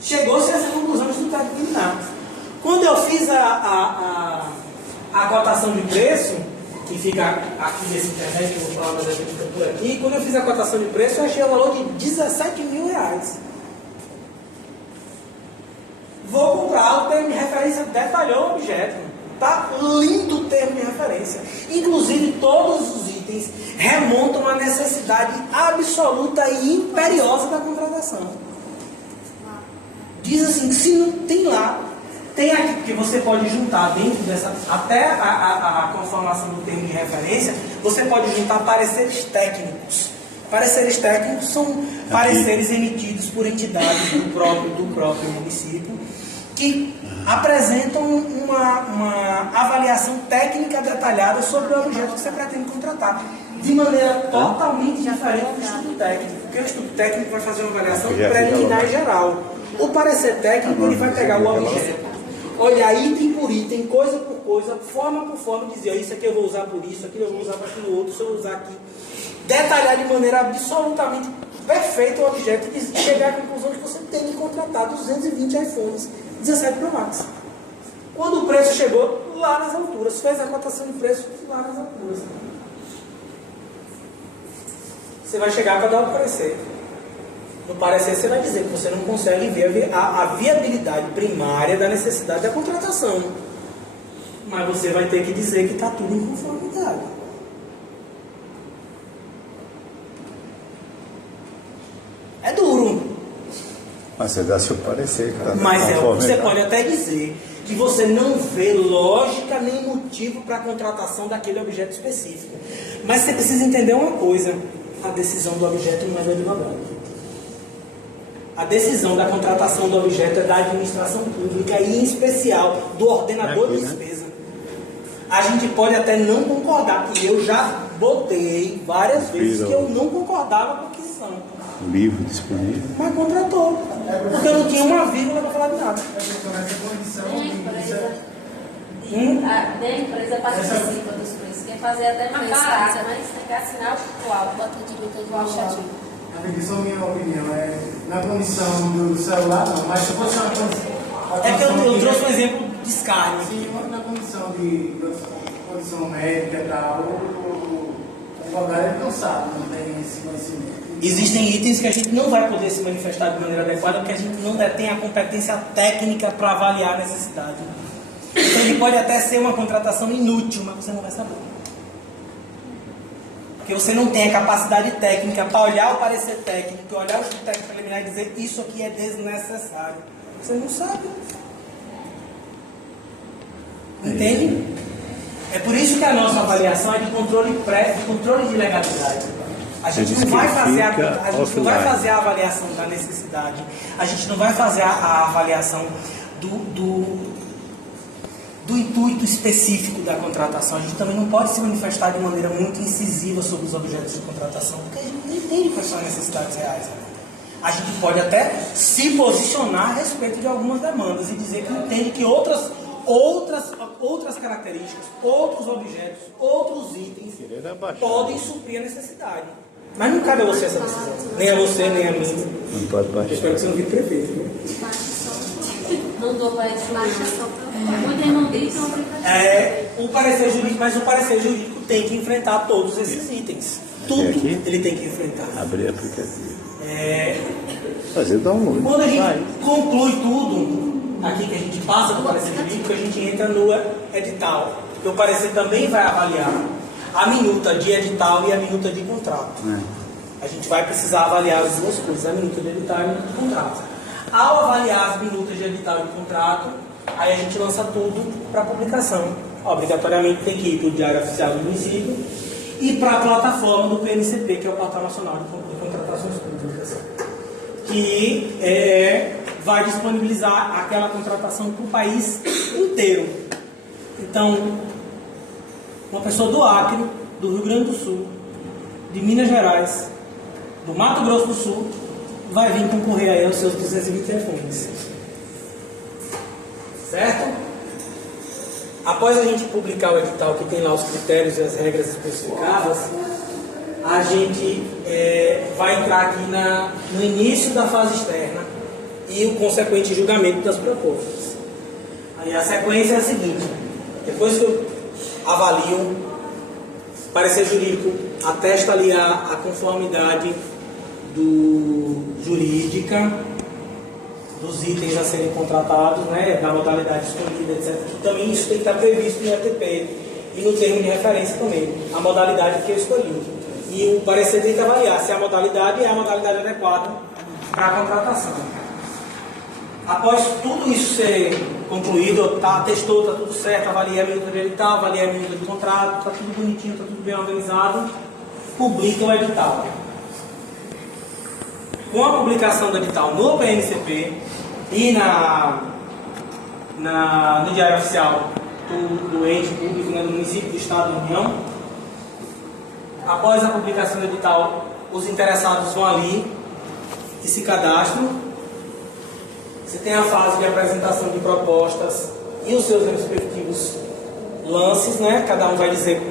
Chegou-se a essa conclusão do estudo técnico preliminar. Quando eu fiz a cotação de preço, que fica aqui nesse internet, que eu vou falar, mas a gente fica por aqui, quando eu fiz a cotação de preço, eu achei o valor de R$17 mil. Vou comprar, o termo de referência detalhou o objeto. Tá lindo o termo de referência. Inclusive, todos os itens remontam à necessidade absoluta e imperiosa da contratação. Diz assim, que se não tem lá, tem aqui, porque você pode juntar dentro dessa, até a conformação do termo de referência, você pode juntar pareceres técnicos. Pareceres técnicos são pareceres emitidos por entidades do próprio município, que apresentam uma avaliação técnica detalhada sobre o objeto que você pretende contratar, de maneira totalmente diferente do estudo técnico, porque o estudo técnico vai fazer uma avaliação preliminar e geral. O parecer técnico, ele vai pegar o objeto, olhar item por item, coisa por coisa, forma por forma, dizer, isso aqui eu vou usar por isso, aquilo eu vou usar para aquilo outro, isso eu vou usar aqui. Detalhar de maneira absolutamente perfeita o objeto e chegar à conclusão de que você tem que contratar 220 iPhones 17 Pro Max. Quando o preço chegou lá nas alturas, fez a cotação de preço lá nas alturas. Você vai chegar para dar o parecer. No parecer você vai dizer que você não consegue ver a viabilidade primária da necessidade da contratação. Mas você vai ter que dizer que está tudo em conformidade. É duro. Mas você dá seu parecer. Tá? Mas você pode até dizer que você não vê lógica nem motivo para a contratação daquele objeto específico. Mas você precisa entender uma coisa. A decisão do objeto não é do advogado. A decisão da contratação do objeto é da administração pública e, em especial, do ordenador de despesa. A gente pode até não concordar, e eu já botei várias vezes que eu não concordava com a aquisição. Livro disponível. Mas contratou, porque eu não tinha uma vírgula para falar de nada. A empresa participa dos preços. Quer fazer até mais fácil, mas tem que assinar o auto, bota direito administrativo. Só minha opinião, na condição do celular, não, mas se fosse uma condição. É que eu trouxe um exemplo de escárnio. Sim, na condição médica e tal, o advogado não sabe, não tem esse conhecimento. Existem itens que a gente não vai poder se manifestar de maneira adequada porque a gente não detém a competência técnica para avaliar a necessidade. Então ele pode até ser uma contratação inútil, mas você não vai saber. Porque você não tem a capacidade técnica para olhar o parecer técnico, olhar o estudo técnico preliminar e dizer isso aqui é desnecessário. Você não sabe. Entende? É por isso que a nossa avaliação é de controle prévio, de controle de legalidade. A gente não vai fazer a avaliação da necessidade. A gente não vai fazer a avaliação do intuito específico da contratação. A gente também não pode se manifestar de maneira muito incisiva sobre os objetos de contratação, porque a gente não entende quais são as necessidades reais. A gente pode até se posicionar a respeito de algumas demandas e dizer que entende que outras características, outros objetos, outros itens podem suprir a necessidade. Mas não cabe a você essa decisão. Nem a você, nem a mim. Não pode Eu baixar. espero que você não vire prefeito. Né? Não dou para Muita não diz, não brincadeira. O parecer jurídico, mas o parecer jurídico tem que enfrentar todos esses itens. Tudo aqui? ele tem que enfrentar. Abrir aplicativo. É, Fazer download. Quando a gente Vai. conclui tudo, aqui que a gente passa do parecer jurídico, a gente entra no edital. Porque o parecer também vai avaliar a minuta de edital e a minuta de contrato. A gente vai precisar avaliar as duas coisas, a minuta de edital e a minuta de contrato. Ao avaliar as minutas de edital e de contrato, aí a gente lança tudo para publicação. Obrigatoriamente tem que ir para o Diário Oficial do município e para a plataforma do PNCP, que é o Portal Nacional de Contratações Públicas, que vai disponibilizar aquela contratação para o país inteiro. Então, uma pessoa do Acre, do Rio Grande do Sul, de Minas Gerais, do Mato Grosso do Sul, vai vir concorrer aí aos seus 220 telefones. Certo? Após a gente publicar o edital, que tem lá os critérios e as regras especificadas, a gente vai entrar aqui no início da fase externa e o consequente julgamento das propostas. Aí a sequência é a seguinte: depois que eu avalio, o parecer jurídico atesta ali a conformidade jurídica dos itens a serem contratados, né, da modalidade escolhida, etc. Que também isso tem que estar previsto no ETP e no termo de referência também, a modalidade que eu escolhi. E o parecer tem que avaliar se a modalidade é a modalidade adequada para a contratação. Após tudo isso ser concluído, testou, está tudo certo, avaliei a minuta de edital, avaliei a minuta de contrato, está tudo bonitinho, está tudo bem organizado, publica o edital. Com a publicação do edital no PNCP e no Diário Oficial do ente público, né, do município, do Estado da União, após a publicação do edital, os interessados vão ali e se cadastram. Você tem a fase de apresentação de propostas e os seus respectivos lances, né? Cada um vai dizer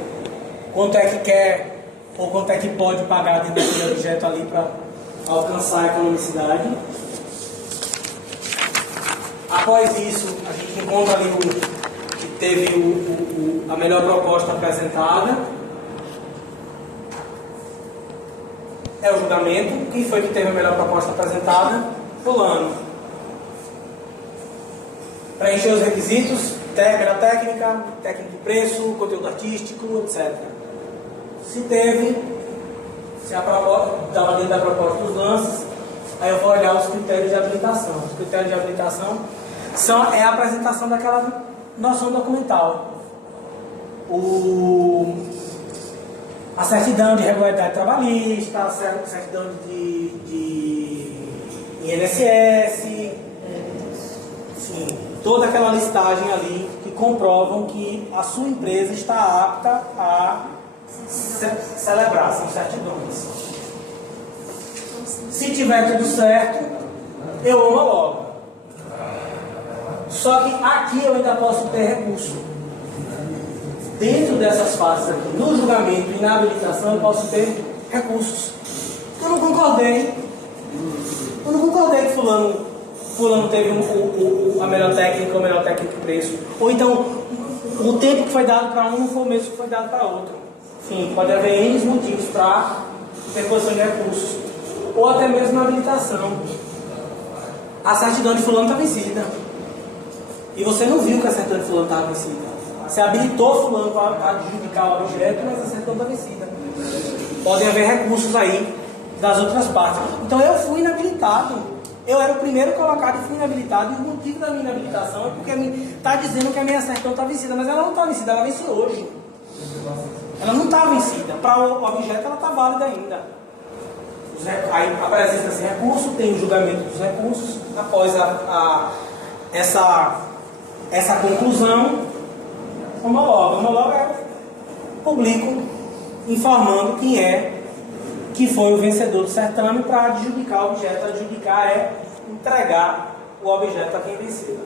quanto é que quer ou quanto é que pode pagar dentro daquele objeto ali para alcançar a economicidade. Após isso, a gente encontra ali que teve a melhor proposta apresentada. É o julgamento. Quem foi que teve a melhor proposta apresentada? Fulano. Preencher os requisitos, melhor técnica, técnica de preço, conteúdo artístico, etc. Se teve, se a proposta, estava dentro da proposta dos lances, aí eu vou olhar os critérios de habilitação. Os critérios de habilitação é a apresentação daquela noção documental. A certidão de regularidade trabalhista, a certidão de INSS, sim, toda aquela listagem ali que comprovam que a sua empresa está apta a celebrar, são certidões. Se tiver tudo certo, eu homologo. Só que aqui eu ainda posso ter recurso. Dentro dessas fases aqui, no julgamento e na habilitação, eu posso ter recursos. Eu não concordei. Que fulano teve a melhor técnica, o melhor técnico de preço. Ou então, o tempo que foi dado para um não foi o mesmo que foi dado para outro. Enfim, pode haver N motivos para interposição de recursos. Ou até mesmo na habilitação. A certidão de fulano está vencida. E você não viu que a certidão de fulano estava vencida. Você habilitou fulano para adjudicar o objeto, mas a certidão está vencida. Podem haver recursos aí das outras partes. Então eu fui inabilitado. Eu era o primeiro colocado e fui inabilitado. E o motivo da minha inabilitação é porque está dizendo que a minha certidão está vencida. Mas ela não está vencida, ela vence hoje. Ela não está vencida. Para o objeto ela está válida ainda. Aí apresenta esse recurso, tem o julgamento dos recursos. Após essa conclusão, homologa, publico informando quem que foi o vencedor do certame para adjudicar o objeto. Adjudicar é entregar o objeto a quem venceu.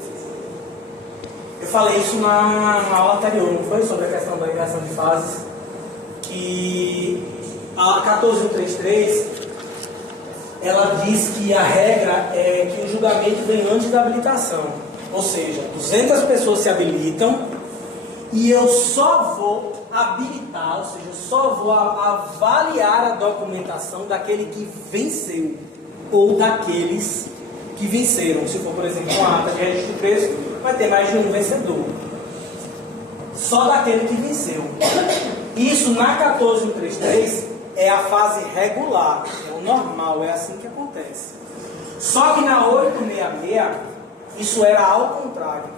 Eu falei isso na aula anterior, não foi? Sobre a questão da inversão de fases, que a A 14133, ela diz que a regra é que o julgamento vem antes da habilitação. Ou seja, 200 pessoas se habilitam e eu só vou habilitar, ou seja, eu só vou avaliar a documentação daquele que venceu ou daqueles que venceram. Se for, por exemplo, uma ata de registro de preço, vai ter mais de um vencedor. Só daquele que venceu. Isso na 14133 é a fase regular, é o normal, é assim que acontece. Só que na 866, isso era ao contrário.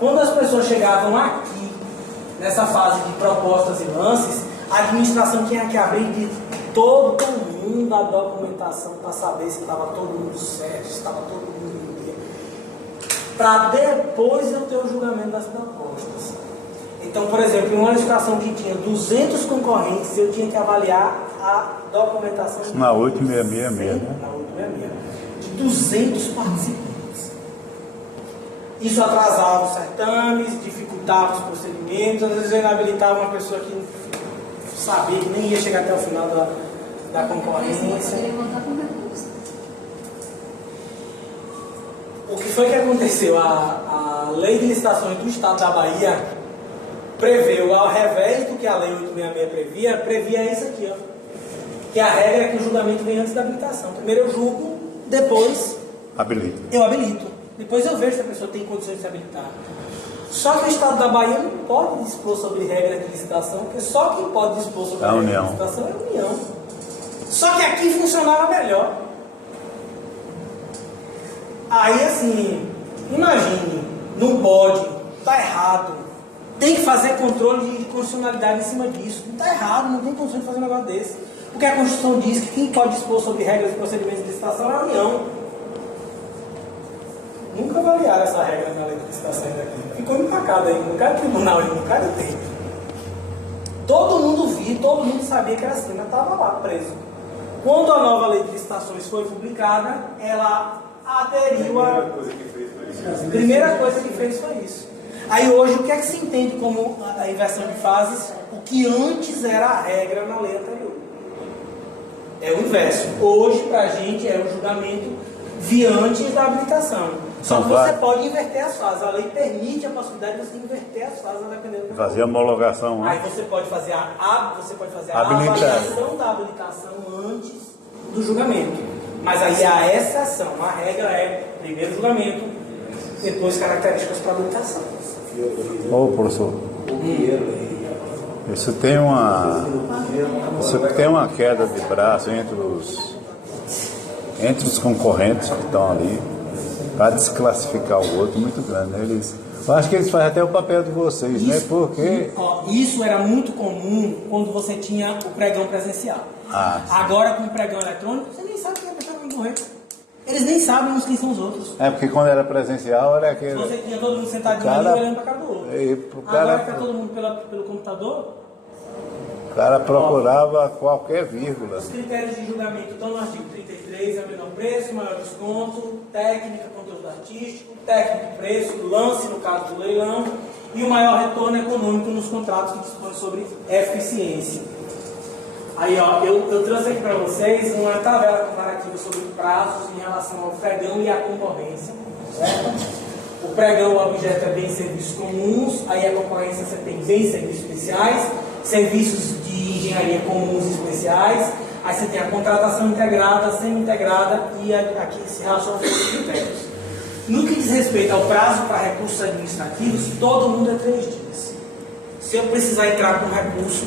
Quando as pessoas chegavam aqui, nessa fase de propostas e lances, a administração tinha que abrir de todo mundo a documentação para saber se estava todo mundo certo, se estava todo mundo em dia, para depois eu ter o julgamento das propostas. Então, por exemplo, em uma licitação que tinha 200 concorrentes, eu tinha que avaliar a documentação na 8666, né? Na 866, de 200 participantes. Isso atrasava os certames, dificultava os procedimentos, às vezes eu inabilitava uma pessoa que sabia que nem ia chegar até o final da concorrência. O que foi que aconteceu? A lei de licitações do Estado da Bahia preveu, ao revés do que a lei 866 previa isso aqui, ó. Que a regra é que o julgamento vem antes da habilitação. Primeiro eu julgo, depois eu habilito. Depois eu vejo se a pessoa tem condições de se habilitar. Só que o Estado da Bahia não pode dispor sobre regra de licitação, porque só quem pode dispor sobre regra de licitação é a União. Só que aqui funcionava melhor. Aí assim, imagine, não pode, está errado. Tem que fazer controle de constitucionalidade em cima disso. Não está errado, não tem condição de fazer um negócio desse. Porque a Constituição diz que quem pode dispor sobre regras e procedimentos de licitação é a União. Nunca avaliaram essa regra na lei de licitação ainda aqui. Ficou empacada aí, no cada tribunal aí, no cada tempo. Todo mundo via, todo mundo sabia que era assim, mas estava lá preso. Quando a nova lei de licitações foi publicada, ela aderiu a... A primeira coisa que fez foi isso. Aí hoje, o que é que se entende como a inversão de fases? O que antes era a regra na lei anterior. É o inverso. Hoje, para a gente, é o julgamento via antes da habilitação. Só que você pode inverter as fases. A lei permite a possibilidade de você inverter as fases dependendo do... Fazer a homologação. Aí você pode fazer a avaliação da habilitação antes do julgamento. Mas aí a exceção. A regra é primeiro julgamento, depois características para habilitação. Ô, professor. Isso tem uma queda de braço entre os concorrentes que estão ali, para desclassificar o outro muito grande, né? Eu acho que eles fazem até o papel de vocês, isso, né? Porque... Isso era muito comum quando você tinha o pregão presencial. Agora, com o pregão eletrônico, você nem sabe quem é a pessoa que vai correr. Eles nem sabem uns quem são os outros. É, porque quando era presencial, era aquele... Você tinha todo mundo sentadinho ali olhando para a cara do outro. Agora que está todo mundo pelo computador... O cara procurava qualquer vírgula. Os critérios de julgamento estão no artigo 33, é o menor preço, maior desconto, técnica, conteúdo artístico, técnico, preço, lance no caso do leilão e o maior retorno econômico nos contratos que dispõem sobre eficiência. Aí, ó, eu trouxe aqui para vocês uma tabela comparativa sobre prazos em relação ao pregão e à concorrência, certo? O pregão, o objeto é bens e serviços comuns, aí a concorrência você tem bens e serviços especiais, serviços de engenharia comuns e especiais, aí você tem a contratação integrada, semi-integrada e aqui se relaciona com os critérios. No que diz respeito ao prazo para recursos administrativos, todo mundo é 3 dias. Se eu precisar entrar com recurso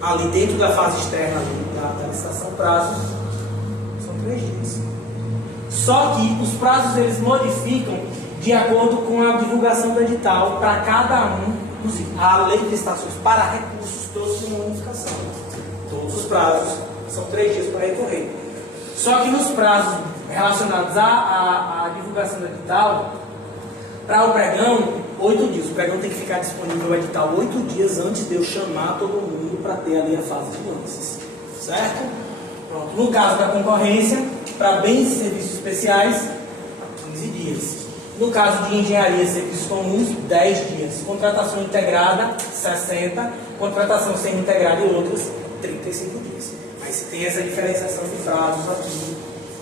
ali dentro da fase externa da licitação, prazos são 3 dias. Só que os prazos eles modificam de acordo com a divulgação do edital para cada um. Inclusive, a lei de licitações para recursos trouxe uma unificação. Todos os prazos são 3 dias para recorrer. Só que nos prazos relacionados à divulgação do edital, para o pregão, 8 dias. O pregão tem que ficar disponível no edital 8 dias antes de eu chamar todo mundo para ter ali a fase de lances. Certo? Pronto. No caso da concorrência, para bens e serviços especiais, 15 dias. No caso de engenharia e serviços comuns, 10 dias. Contratação integrada, 60. Contratação semi-integrada e outras, 35 dias. Aí Tem essa diferenciação de prazos aqui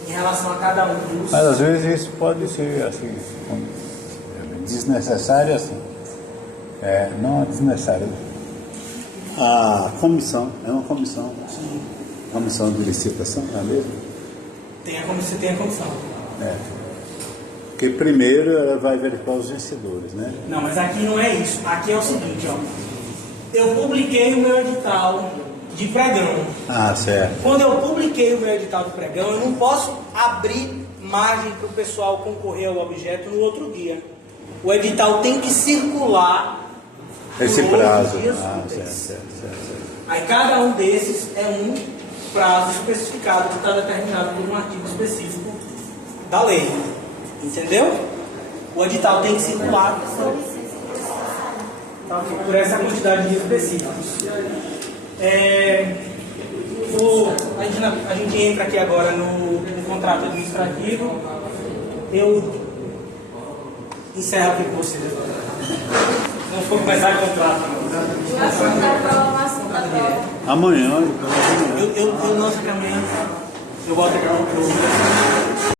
em relação a cada um dos. Mas às vezes isso pode ser assim, desnecessário assim. Não é desnecessário. A comissão, é uma comissão. Sim. Comissão de licitação, não é mesmo? Você tem a comissão. Porque primeiro ela vai verificar os vencedores, né? Não, mas aqui não é isso. Aqui é o seguinte, ó. Eu publiquei o meu edital de pregão. Certo. Quando eu publiquei o meu edital de pregão, eu não posso abrir margem para o pessoal concorrer ao objeto no outro dia. O edital tem que circular Esse por prazo. 8 dias úteis. Certo. Aí cada um desses é um prazo especificado que está determinado por um artigo específico da lei. Entendeu? O edital tem que circular por essa quantidade de dias específicos. A gente entra aqui agora no contrato administrativo. Eu encerro aqui com vocês agora. Não vou começar o contrato. Amanhã. Eu noto que amanhã eu volto aqui.